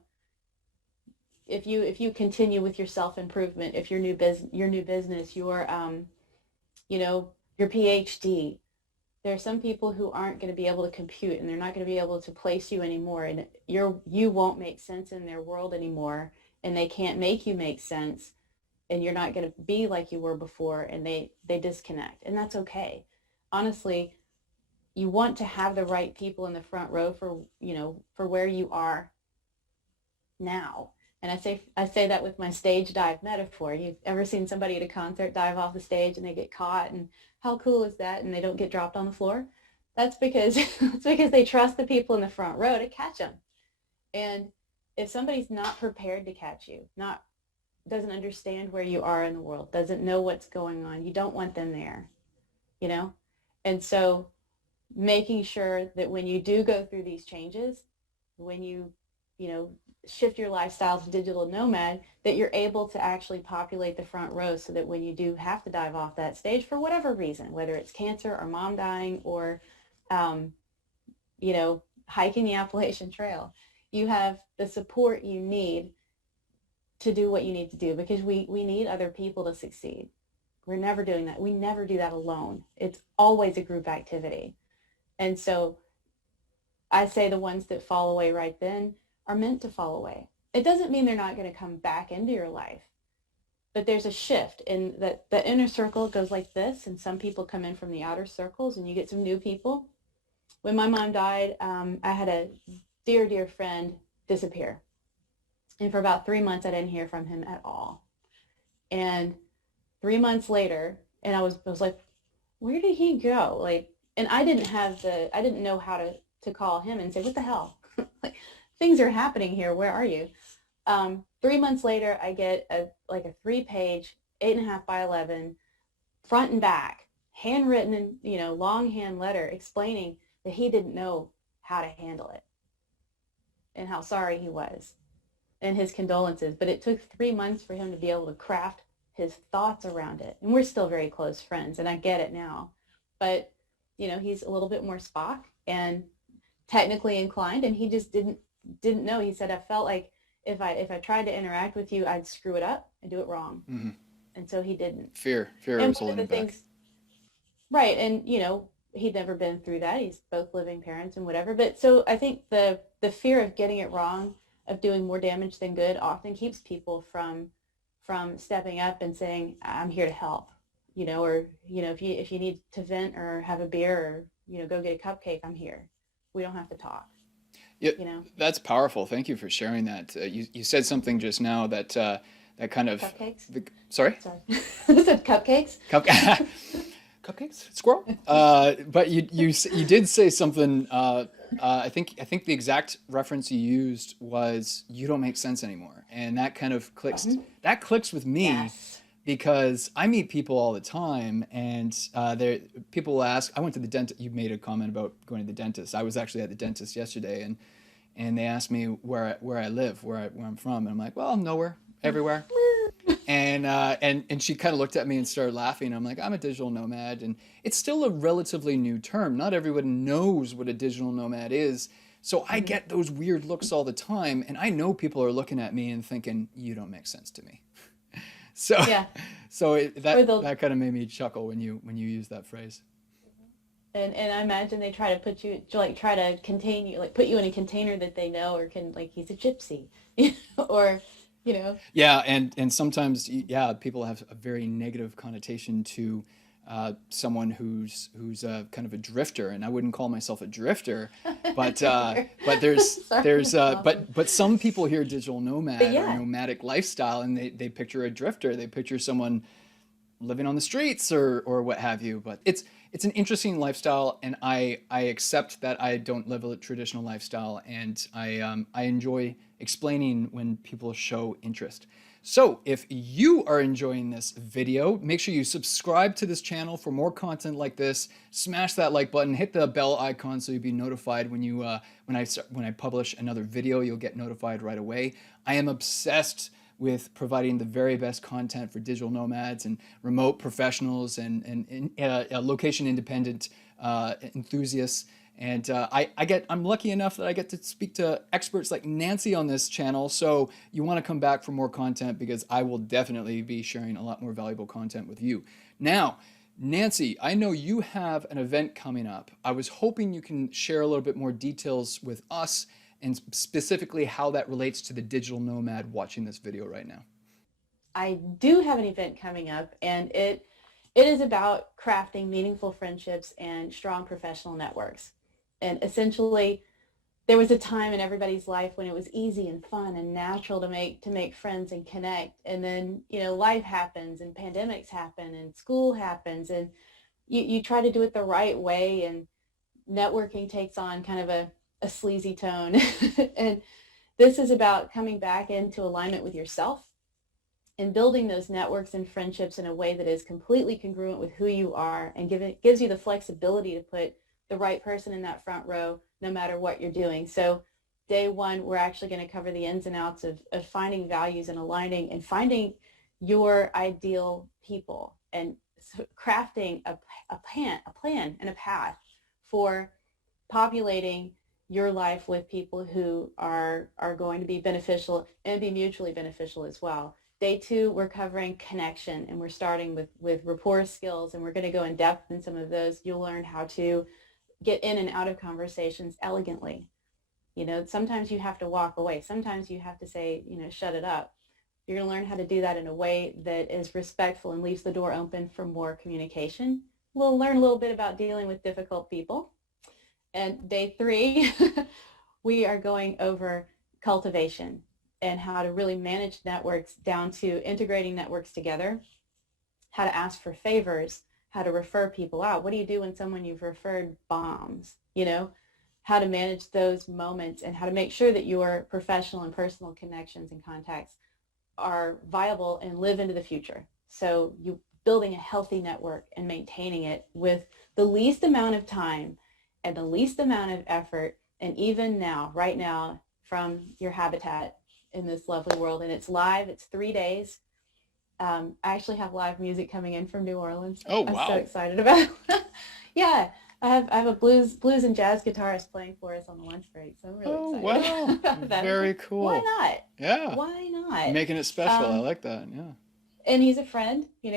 if you continue with your self improvement, if your new business, your PhD, there are some people who aren't going to be able to compute and they're not going to be able to place you anymore, and you won't make sense in their world anymore, and they can't make you make sense, and you're not going to be like you were before, and they disconnect, and that's okay. Honestly, you want to have the right people in the front row for where you are now. And I say that with my stage dive metaphor. You've ever seen somebody at a concert dive off the stage and they get caught, and how cool is that, and they don't get dropped on the floor? That's because it's because they trust the people in the front row to catch them. And if somebody's not prepared to catch you, not doesn't understand where you are in the world, doesn't know what's going on, you don't want them there, you know? And so making sure that when you do go through these changes, when you know, shift your lifestyle to digital nomad, that you're able to actually populate the front row so that when you do have to dive off that stage for whatever reason, whether it's cancer or mom dying or, um, hiking the Appalachian Trail, you have the support you need to do what you need to do, because we need other people to succeed. We're never doing that. We never do that alone. It's always a group activity. And so I say the ones that fall away right then are meant to fall away. It doesn't mean they're not going to come back into your life, but there's a shift in that. The inner circle goes like this, and some people come in from the outer circles, and you get some new people. When my mom died, I had a dear, dear friend disappear. And for about 3 months, I didn't hear from him at all. And 3 months later, and I was like, where did he go? Like, and I didn't know how to call him and say, what the hell? Like, things are happening here. Where are you? 3 months later, I get a 3-page, 8.5 by 11, front and back, handwritten and, longhand letter explaining that he didn't know how to handle it and how sorry he was and his condolences. But it took 3 months for him to be able to craft his thoughts around it. And we're still very close friends, and I get it now. But, he's a little bit more Spock and technically inclined, and he just didn't know. He said, I felt like if I tried to interact with you, I'd screw it up and do it wrong. Hmm. And so he didn't. Fear And was one of holding the him back. things, right, and he'd never been through that. He's both living parents and whatever. But so I think the fear of getting it wrong, of doing more damage than good, often keeps people from stepping up and saying, I'm here to help. Or if you need to vent or have a beer, or go get a cupcake, I'm here. We don't have to talk. Yeah, You know, that's powerful. Thank you for sharing that. You said something just now that that kind of cupcakes. sorry. Sorry, I said cupcakes. Cup Cupcakes, squirrel. But you did say something. I think the exact reference you used was "you don't make sense anymore," and that kind of clicks. Mhm. That clicks with me Yes. because I meet people all the time, and people will ask. I went to the dentist. You made a comment about going to the dentist. I was actually at the dentist yesterday, and they asked me where I live, where I'm from, and I'm like, well, nowhere, everywhere. And she kind of looked at me and started laughing. I'm like, I'm a digital nomad, and it's still a relatively new term. Not everyone knows what a digital nomad is. So I Mhm. get those weird looks all the time, and I know people are looking at me and thinking, "You don't make sense to me." So, Yeah. Or that kind of made me chuckle when you use that phrase. and I imagine they try to put you to like try to contain you, like put you in a container that they know, or can, like, he's a gypsy, or you know. Yeah, and sometimes yeah, people have a very negative connotation to someone who's kind of a drifter, and I wouldn't call myself a drifter, but Sorry, there's that's awesome. but some people hear digital But nomad or yeah. nomadic lifestyle, and they picture a drifter. They picture someone living on the streets or what have you. But it's an interesting lifestyle, and I accept that I don't live a traditional lifestyle, and I enjoy explaining when people show interest. So if you are enjoying this video, make sure you subscribe to this channel for more content like this. Smash that like button, hit the bell icon so you'll be notified when I publish another video. You'll get notified right away. I am obsessed with providing the very best content for digital nomads and remote professionals and location independent enthusiasts. And I'm lucky enough that I get to speak to experts like Nancy on this channel. So you want to come back for more content, because I will definitely be sharing a lot more valuable content with you. Now, Nancy, I know you have an event coming up. I was hoping you can share a little bit more details with us, and specifically how that relates to the digital nomad watching this video right now. I do have an event coming up, and it is about crafting meaningful friendships and strong professional networks. And essentially, there was a time in everybody's life when it was easy and fun and natural to make friends and connect. And then, life happens, and pandemics happen, and school happens, and you try to do it the right way, and networking takes on kind of a sleazy tone. And this is about coming back into alignment with yourself and building those networks and friendships in a way that is completely congruent with who you are, and gives you the flexibility to put the right person in that front row no matter what you're doing. So day one, we're actually going to cover the ins and outs of finding values and aligning and finding your ideal people, and crafting a plan and a path for populating your life with people who are going to be beneficial and be mutually beneficial as well. Day two, we're covering connection, and we're starting with rapport skills, and we're going to go in depth in some of those. You'll learn how to get in and out of conversations elegantly. Sometimes you have to walk away. Sometimes you have to say, shut it up. You're going to learn how to do that in a way that is respectful and leaves the door open for more communication. We'll learn a little bit about dealing with difficult people. And day three, we are going over cultivation and how to really manage networks, down to integrating networks together, how to ask for favors, how to refer people out. What do you do when someone you've referred bombs? How to manage those moments, and how to make sure that your professional and personal connections and contacts are viable and live into the future. So you building a healthy network and maintaining it with the least amount of time and the least amount of effort, and even now, right now, from your habitat in this lovely world. And it's live. It's 3 days. I actually have live music coming in from New Orleans. Oh I'm so wow. excited about it. Yeah. I have a blues and jazz guitarist playing for us on the lunch break, so I'm Oh, really excited wow. about that. I'm Very like, why cool. not? Yeah. Why not? Making it special. I Um, like that. Yeah. and he's a friend. He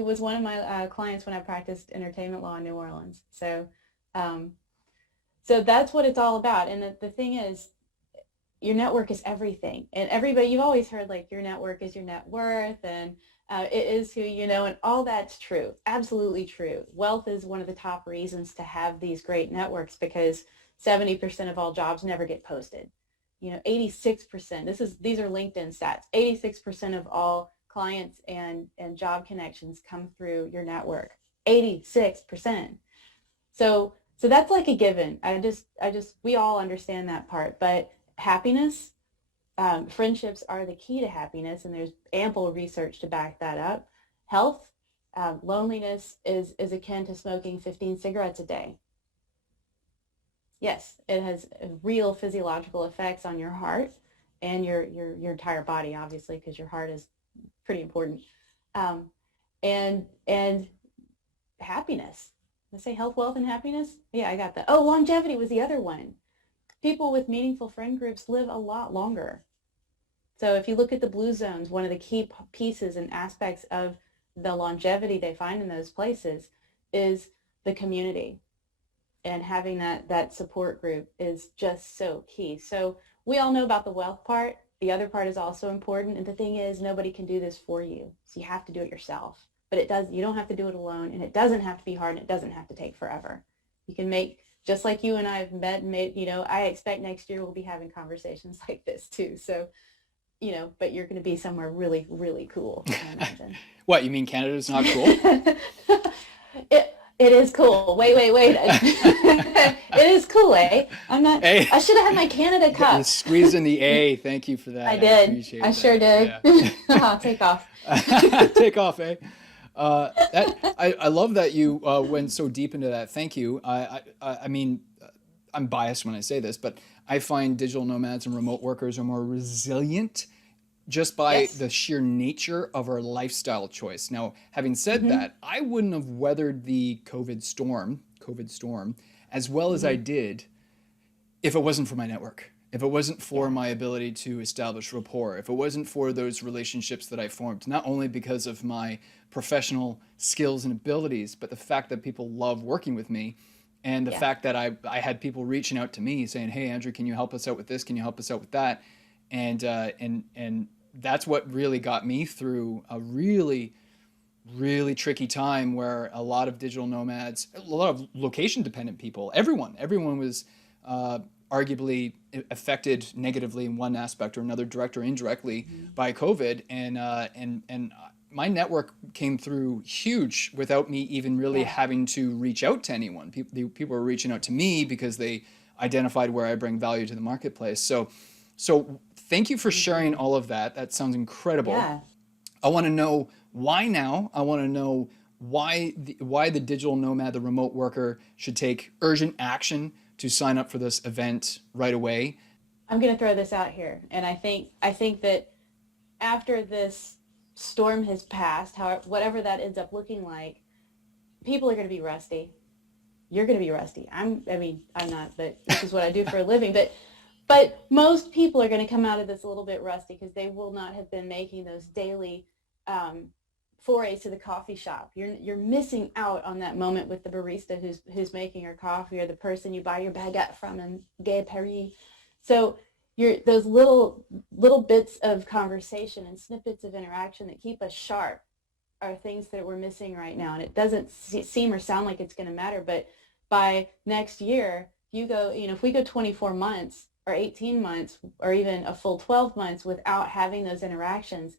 was one of my clients when I practiced entertainment law in New Orleans. Um, so that's what it's all about. And the thing is, your network is everything. And everybody, you've always heard like your network is your net worth, and it is who you know, and all that's true. Absolutely true. Wealth is one of the top reasons to have these great networks, because 70% of all jobs never get posted. 86%, these are LinkedIn stats. 86% of all clients and job connections come through your network. 86%. So that's like a given. We all understand that part, but happiness, friendships are the key to happiness, and there's ample research to back that up. Health, loneliness is akin to smoking 15 cigarettes a day. Yes, it has real physiological effects on your heart and your entire body, obviously, because your heart is pretty important. Um, and happiness. Did I say health, wealth, and happiness? Yeah, I got that. Oh, longevity was the other one. People with meaningful friend groups live a lot longer. So if you look at the blue zones, one of the key pieces and aspects of the longevity they find in those places is the community. And having that support group is just so key. So we all know about the wealth part. The other part is also important. And the thing is, nobody can do this for you. So you have to do it yourself. But you don't have to do it alone, and it doesn't have to be hard, and it doesn't have to take forever. You can make, just like you and I have met and made, I expect next year we'll be having conversations like this too. So, but you're going to be somewhere really, really cool, I imagine. What, you mean Canada's not cool? It is cool. Wait. It is cool, eh? Hey. I should have had my Canada cup. You squeezed in the A. Thank you for that. I did. Appreciate I that. sure did. Yeah. I'll take off. Take off, eh? I love that you went so deep into that. Thank you. I mean, I'm biased when I say this, but I find digital nomads and remote workers are more resilient just by Yes. the sheer nature of our lifestyle choice. Now, having said that, I wouldn't have weathered the COVID storm as well as I did if it wasn't for my network, if it wasn't for my ability to establish rapport, if it wasn't for those relationships that I formed, not only because of my professional skills and abilities, but the fact that people love working with me, and the fact that I had people reaching out to me saying, "Hey, Andrew, can you help us out with this? Can you help us out with that?" And that's what really got me through a really, really tricky time where a lot of digital nomads, a lot of location dependent people, everyone was arguably affected negatively in one aspect or another, direct or indirectly, by COVID. And my network came through huge without me even really having to reach out to anyone. People were reaching out to me because they identified where I bring value to the marketplace. So thank you for sharing all of that. That sounds incredible. Yeah. I want to know why now. I want to know why the digital nomad, the remote worker, should take urgent action to sign up for this event right away. I'm going to throw this out here, and I think that after this storm has passed, whatever that ends up looking like, people are going to be rusty. You're going to be rusty. I'm not, but this is what I do for a living. But most people are going to come out of this a little bit rusty because they will not have been making those daily forays to the coffee shop. You're missing out on that moment with the barista who's making your coffee, or the person you buy your baguette from in Gay Paris. So those little bits of conversation and snippets of interaction that keep us sharp are things that we're missing right now. And it doesn't seem or sound like it's going to matter, but by next year, if we go 24 months or 18 months or even a full 12 months without having those interactions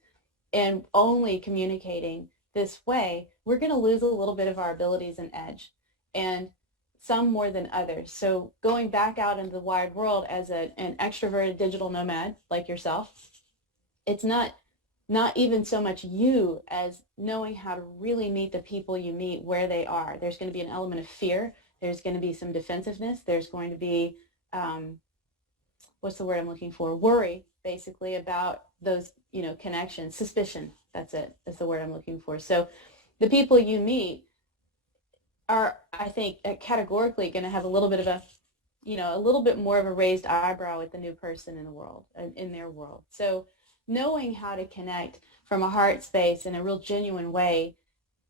and only communicating this way, we're going to lose a little bit of our abilities and edge, and some more than others. So going back out into the wide world as an extroverted digital nomad like yourself, it's not even so much you as knowing how to really meet the people you meet where they are. There's going to be an element of fear. There's going to be some defensiveness. There's going to be, what's the word I'm looking for? Worry, basically, about those, connections. Suspicion. That's it. That's the word I'm looking for. So the people you meet are, I think, categorically going to have a little bit of a, a little bit more of a raised eyebrow at the new person in the world, in their world. So knowing how to connect from a heart space in a real genuine way,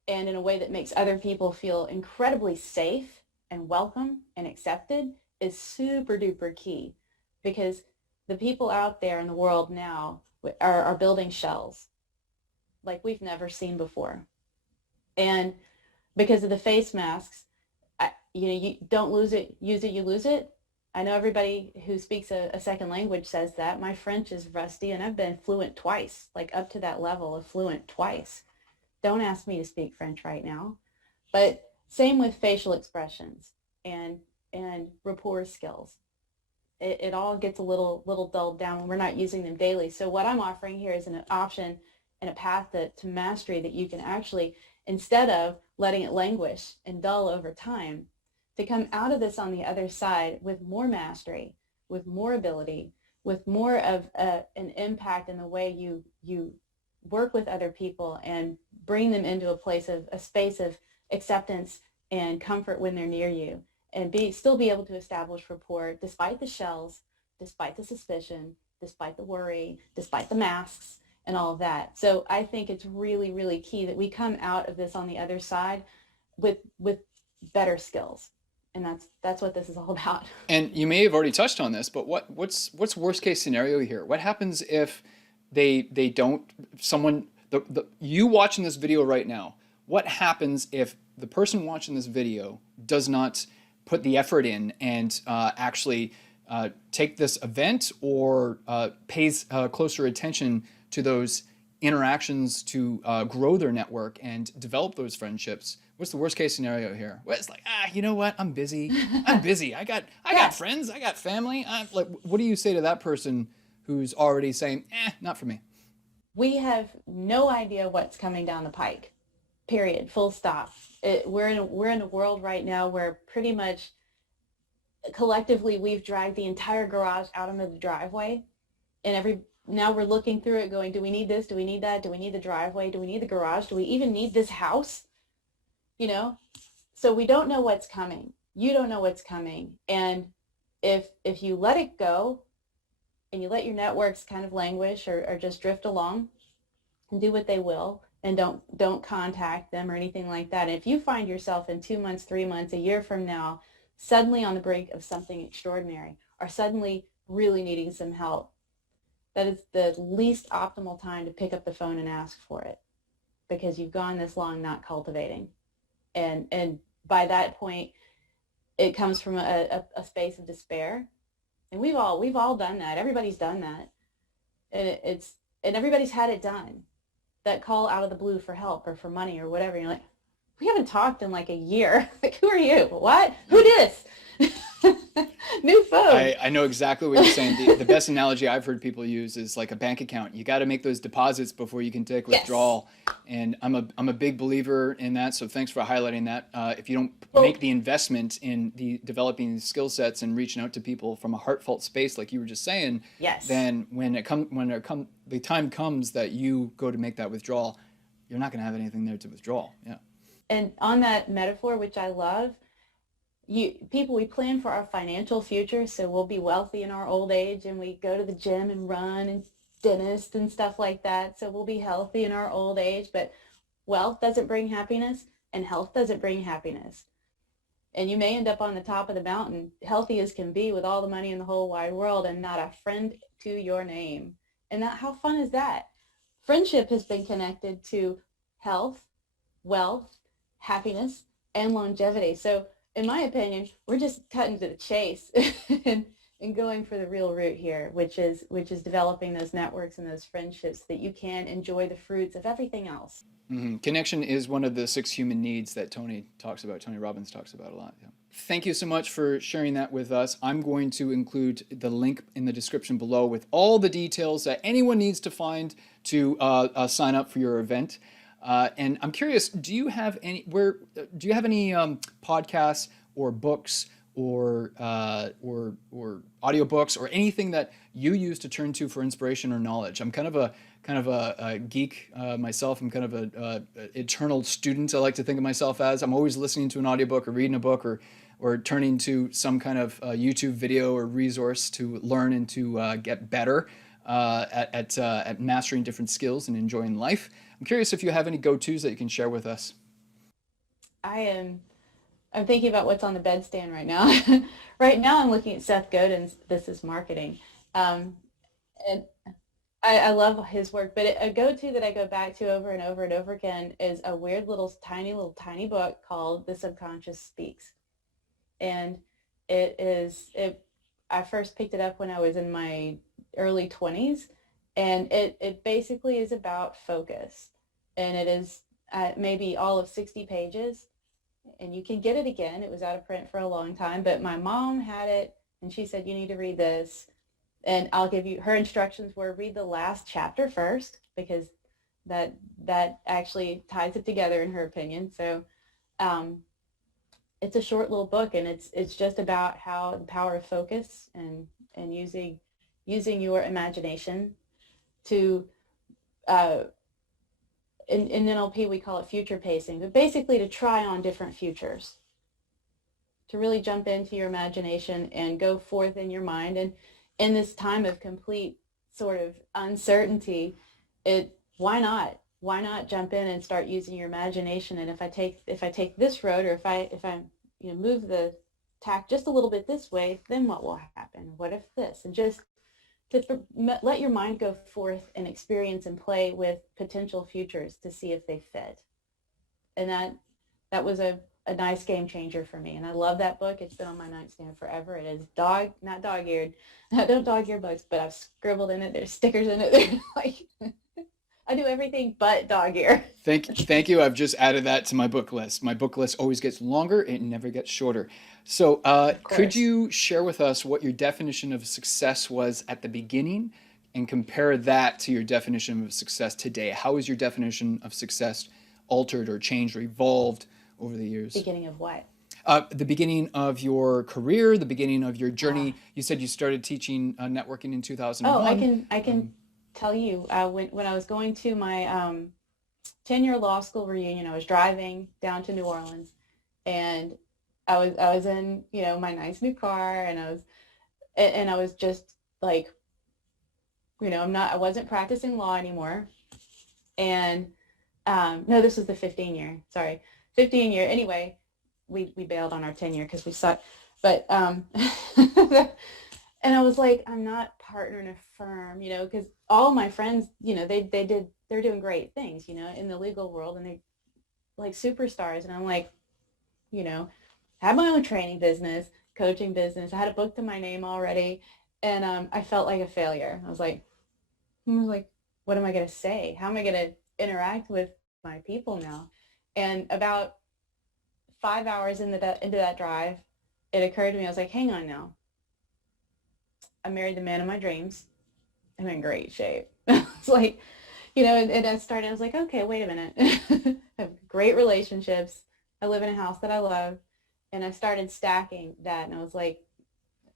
and in a way that makes other people feel incredibly safe and welcome and accepted, is super duper key, because the people out there in the world now are building shells like we've never seen before. And because of the face masks, you don't lose it, use it, you lose it. I know everybody who speaks a second language says that. My French is rusty, and I've been fluent twice, like up to that level of fluent twice. Don't ask me to speak French right now. But same with facial expressions and rapport skills. It all gets a little dulled down when we're not using them daily. So what I'm offering here is an option and a path to mastery that you can actually, instead of letting it languish and dull over time, to come out of this on the other side with more mastery, with more ability, with more of an impact in the way you work with other people and bring them into a space of acceptance and comfort when they're near you, and still be able to establish rapport despite the shells, despite the suspicion, despite the worry, despite the masks and all of that. So I think it's really, really key that we come out of this on the other side with better skills. And that's what this is all about. And you may have already touched on this, but what's worst case scenario here? What happens if they don't, someone, you watching this video right now, what happens if the person watching this video does not put the effort in and actually take this event or pays closer attention to those interactions to grow their network and develop those friendships? What's the worst case scenario here? Well, it's like, you know what? I'm busy. I'm busy. I got friends. I got family. Like, what do you say to that person who's already saying, not for me? We have no idea what's coming down the pike. Period. Full stop. We're in a world right now where pretty much collectively we've dragged the entire garage out onto the driveway, and now we're looking through it going, do we need this? Do we need that? Do we need the driveway? Do we need the garage? Do we even need this house? So we don't know what's coming. You don't know what's coming. And if you let it go and you let your networks kind of languish or just drift along and do what they will, and don't contact them or anything like that. And if you find yourself in 2 months, 3 months, a year from now, suddenly on the brink of something extraordinary, or suddenly really needing some help, that is the least optimal time to pick up the phone and ask for it, because you've gone this long not cultivating. And by that point, it comes from a space of despair. And we've all done that. Everybody's done that. And everybody's had it done. That call out of the blue for help or for money or whatever. You're like, we haven't talked in like a year. Like, who are you? What? Who did this? New phone. I know exactly what you're saying. The best analogy I've heard people use is like a bank account. You got to make those deposits before you can take withdrawal. Yes. And I'm a big believer in that. So thanks for highlighting that. If you don't make the investment in developing these skill sets and reaching out to people from a heartfelt space, like you were just saying, yes, then when the time comes that you go to make that withdrawal, you're not going to have anything there to withdraw. Yeah. And on that metaphor, which I love, we plan for our financial future, so we'll be wealthy in our old age, and we go to the gym and run and dentist and stuff like that, so we'll be healthy in our old age. But wealth doesn't bring happiness, and health doesn't bring happiness. And you may end up on the top of the mountain, healthy as can be, with all the money in the whole wide world, and not a friend to your name. And how fun is that? Friendship has been connected to health, wealth, happiness, and longevity. So in my opinion, we're just cutting to the chase and going for the real root here, which is developing those networks and those friendships so that you can enjoy the fruits of everything else. Mm-hmm. Connection is one of the 6 human needs that Tony Robbins talks about a lot. Yeah. Thank you so much for sharing that with us. I'm going to include the link in the description below with all the details that anyone needs to find to sign up for your event. And I'm curious, do you have any podcasts or books or audiobooks or anything that you use to turn to for inspiration or knowledge? I'm kind of a kind of a geek myself. I'm kind of a eternal student. I like to think of myself as. I'm always listening to an audiobook or reading a book or turning to some kind of YouTube video or resource to learn and to get better at mastering different skills and enjoying life. I'm curious if you have any go-tos that you can share with us. I am I'm thinking about what's on the bedstand right now. Right now, I'm looking at Seth Godin's This Is Marketing. Um, and I love his work, but a go-to that I go back to over and over and over again is a weird little tiny book called The Subconscious Speaks. And it I first picked it up when I was in my early 20s, and it basically is about focus. And it is maybe all of 60 pages, and you can get it again. It was out of print for a long time, but my mom had it, and she said, you need to read this. And I'll give you, her instructions were read the last chapter first, because that actually ties it together in her opinion. So um, it's a short little book, and it's just about how the power of focus and using your imagination to uh, in NLP we call it future pacing, but basically to try on different futures, to really jump into your imagination and go forth in your mind. And in this time of complete sort of uncertainty, why not jump in and start using your imagination? And if I take this road, or if I move the tack just a little bit this way, then what will happen? What if this? And just let your mind go forth and experience and play with potential futures to see if they fit. And that was a nice game changer for me. And I love that book. It's been on my nightstand forever. It is not dog-eared. I don't dog-ear books, but I've scribbled in it. There's stickers in it. They're like, I do everything but dog-ear. Thank you. I've just added that to my book list. My book list always gets longer. It never gets shorter. So, Of could course. you share with us what your definition of success was at the beginning and compare that to your definition of success today? How has your definition of success altered or changed or evolved over the years? Beginning of what? The beginning of your career, the beginning of your Uh, journey. You said you started teaching networking in oh, I 2001. can I can Um, tell you when I was going to my 10-year law school reunion, I was driving down to New Orleans, and I was in my nice new car, and I was just like, I wasn't practicing law anymore. And no, this was the 15 year, sorry, 15 year. Anyway, we bailed on our 10 year because we sucked. But and I was like, I'm not partnering a firm, because all my friends, they're doing great things, in the legal world, and they like superstars. And I'm like, you know, had my own training business, coaching business. I had a book to my name already, and I felt like a failure. I was like, what am I going to say? How am I going to interact with my people now? And about 5 hours into that drive, it occurred to me. I was like, hang on now. I married the man of my dreams. I'm in great shape. It's like, and I was like, okay, wait a minute. I have great relationships. I live in a house that I love. And I started stacking that. And I was like,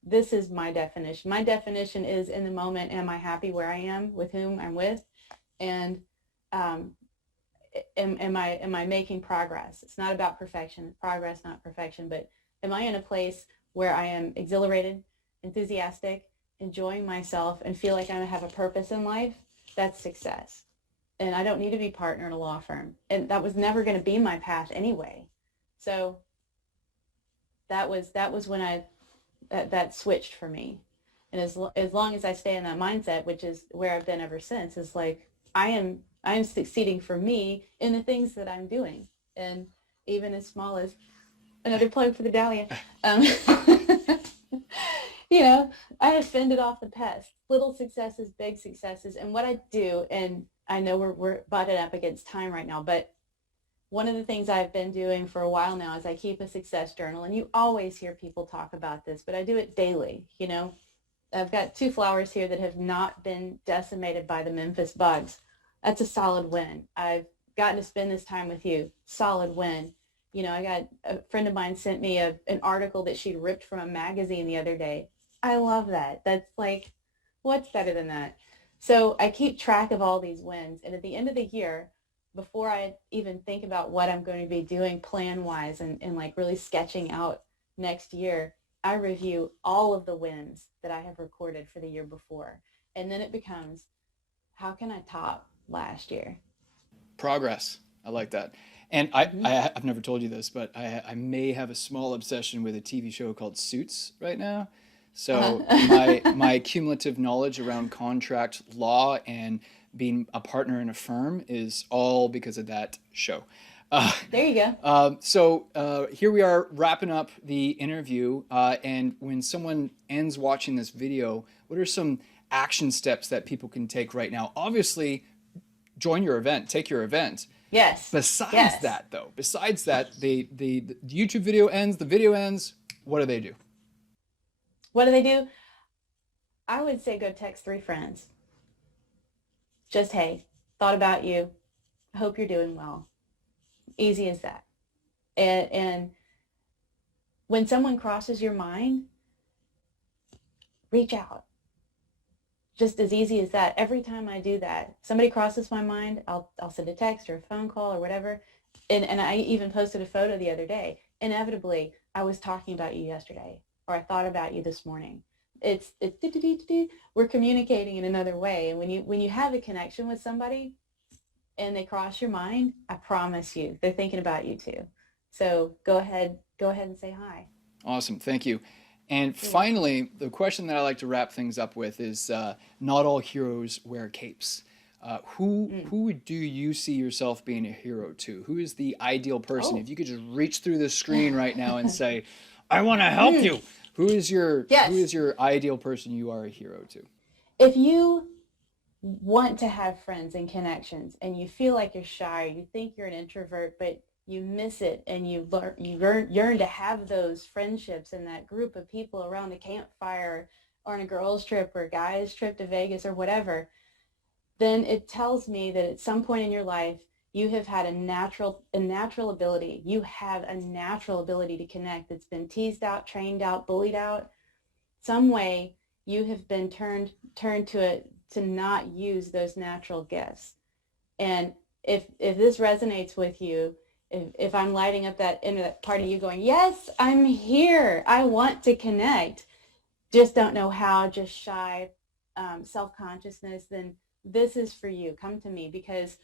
this is my definition. My definition is, in the moment, am I happy where I am with whom I'm with? And um, am I making progress? It's not about perfection. Progress, not perfection. But am I in a place where I am exhilarated, enthusiastic, enjoying myself, and feel like I have a purpose in life? That's success. And I don't need to be partner in a law firm. And that was never going to be my path anyway. So that was when that switched for me. And as long as I stay in that mindset, which is where I've been ever since, is like I am succeeding for me in the things that I'm doing, and even as small as another plug for the Dahlia. Um, you know, I have fended off the pest, little successes, big successes, and what I do. And I know we're butted up against time right now, but one of the things I've been doing for a while now is I keep a success journal, and you always hear people talk about this, but I do it daily. I've got 2 flowers here that have not been decimated by the Memphis bugs. That's a solid win. I've gotten to spend this time with you. Solid win. I got a friend of mine sent me an article that she'd ripped from a magazine the other day. I love that. That's like, what's better than that? So I keep track of all these wins. And at the end of the year, before I even think about what I'm going to be doing plan-wise and like really sketching out next year, I review all of the wins that I have recorded for the year before. And then it becomes, how can I top last year? Progress. I like that. And Mm-hmm. I've never told you this, but I may have a small obsession with a TV show called Suits right now. So Uh-huh. my cumulative knowledge around contract law and being a partner in a firm is all because of that show. Uh, There you go. Here we are wrapping up the interview. And when someone ends watching this video, what are some action steps that people can take right now? Obviously, join your event, take your event. Yes. Besides Yes. that, though, besides that, the YouTube video ends, the video ends. What do they do? What do they do? I would say go text 3 friends. Just, hey, thought about you. Hope you're doing well. Easy as that. And when someone crosses your mind, reach out. Just as easy as that. Every time I do that, somebody crosses my mind, I'll send a text or a phone call or whatever. And I even posted a photo the other day. Inevitably, I was talking about you yesterday, or I thought about you this morning. It's we're communicating in another way. And when you have a connection with somebody and they cross your mind, I promise you, they're thinking about you too. So go ahead and say hi. Awesome, thank you. And You're welcome. finally, the question that I like to wrap things up with is not all heroes wear capes. Mm. Who do you see yourself being a hero to? Who is the ideal person? If Oh. you could just reach through the screen right now and say, "I want to help Mm. you." Who Yes. is your ideal person you are a hero to? If you want to have friends and connections and you feel like you're shy, you think you're an introvert, but you miss it and yearn to have those friendships and that group of people around the campfire or on a girls trip or a guys trip to Vegas or whatever, then it tells me that at some point in your life you have had a natural ability. You have a natural ability to connect that's been teased out, trained out, bullied out. Some way you have been turned to it to not use those natural gifts. And if this resonates with you, if I'm lighting up that into that part of you going, yes, I'm here, I want to connect, just don't know how, just shy, self-consciousness, then this is for you. Come to me, because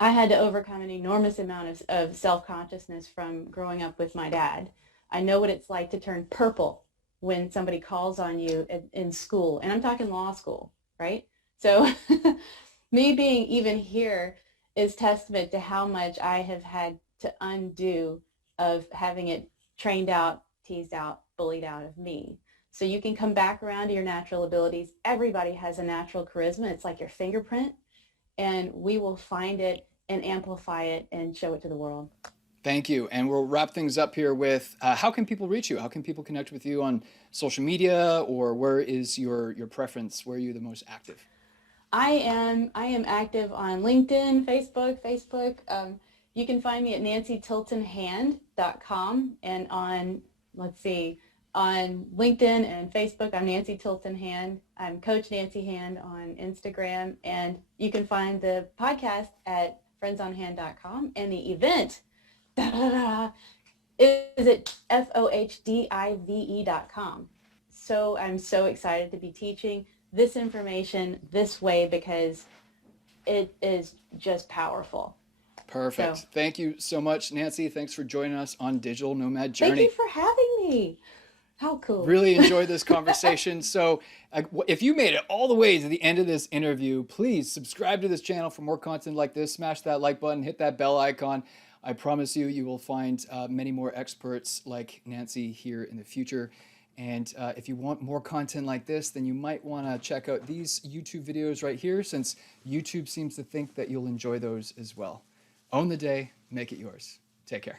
I had to overcome an enormous amount of self-consciousness from growing up with my dad. I know what it's like to turn purple when somebody calls on you in school, and I'm talking law school, right? So me being even here is testament to how much I have had to undo of having it trained out, teased out, bullied out of me. So you can come back around to your natural abilities. Everybody has a natural charisma. It's like your fingerprint, and we will find it and amplify it and show it to the world. Thank you. And we'll wrap things up here with how can people reach you? How can people connect with you on social media, or where is your preference? Where are you the most active? I am active on LinkedIn, Facebook. You can find me at nancytiltonhand.com, and on, let's see, on LinkedIn and Facebook, I'm Nancy Tilton Hand. I'm Coach Nancy Hand on Instagram, and you can find the podcast at friendsonhand.com, and the event da, da, da, is at fohdive.com. So I'm so excited to be teaching this information this way because it is just powerful. So Perfect. Thank you so much, Nancy. Thanks for joining us on Digital Nomad thank you Journey. for having me. How cool. Really enjoyed this conversation. So, if you made it all the way to the end of this interview, please subscribe to this channel for more content like this. Smash that like button, hit that bell icon. I promise you, you will find many more experts like Nancy here in the future. And if you want more content like this, then you might want to check out these YouTube videos right here, since YouTube seems to think that you'll enjoy those as well. Own the day, make it yours. Take care.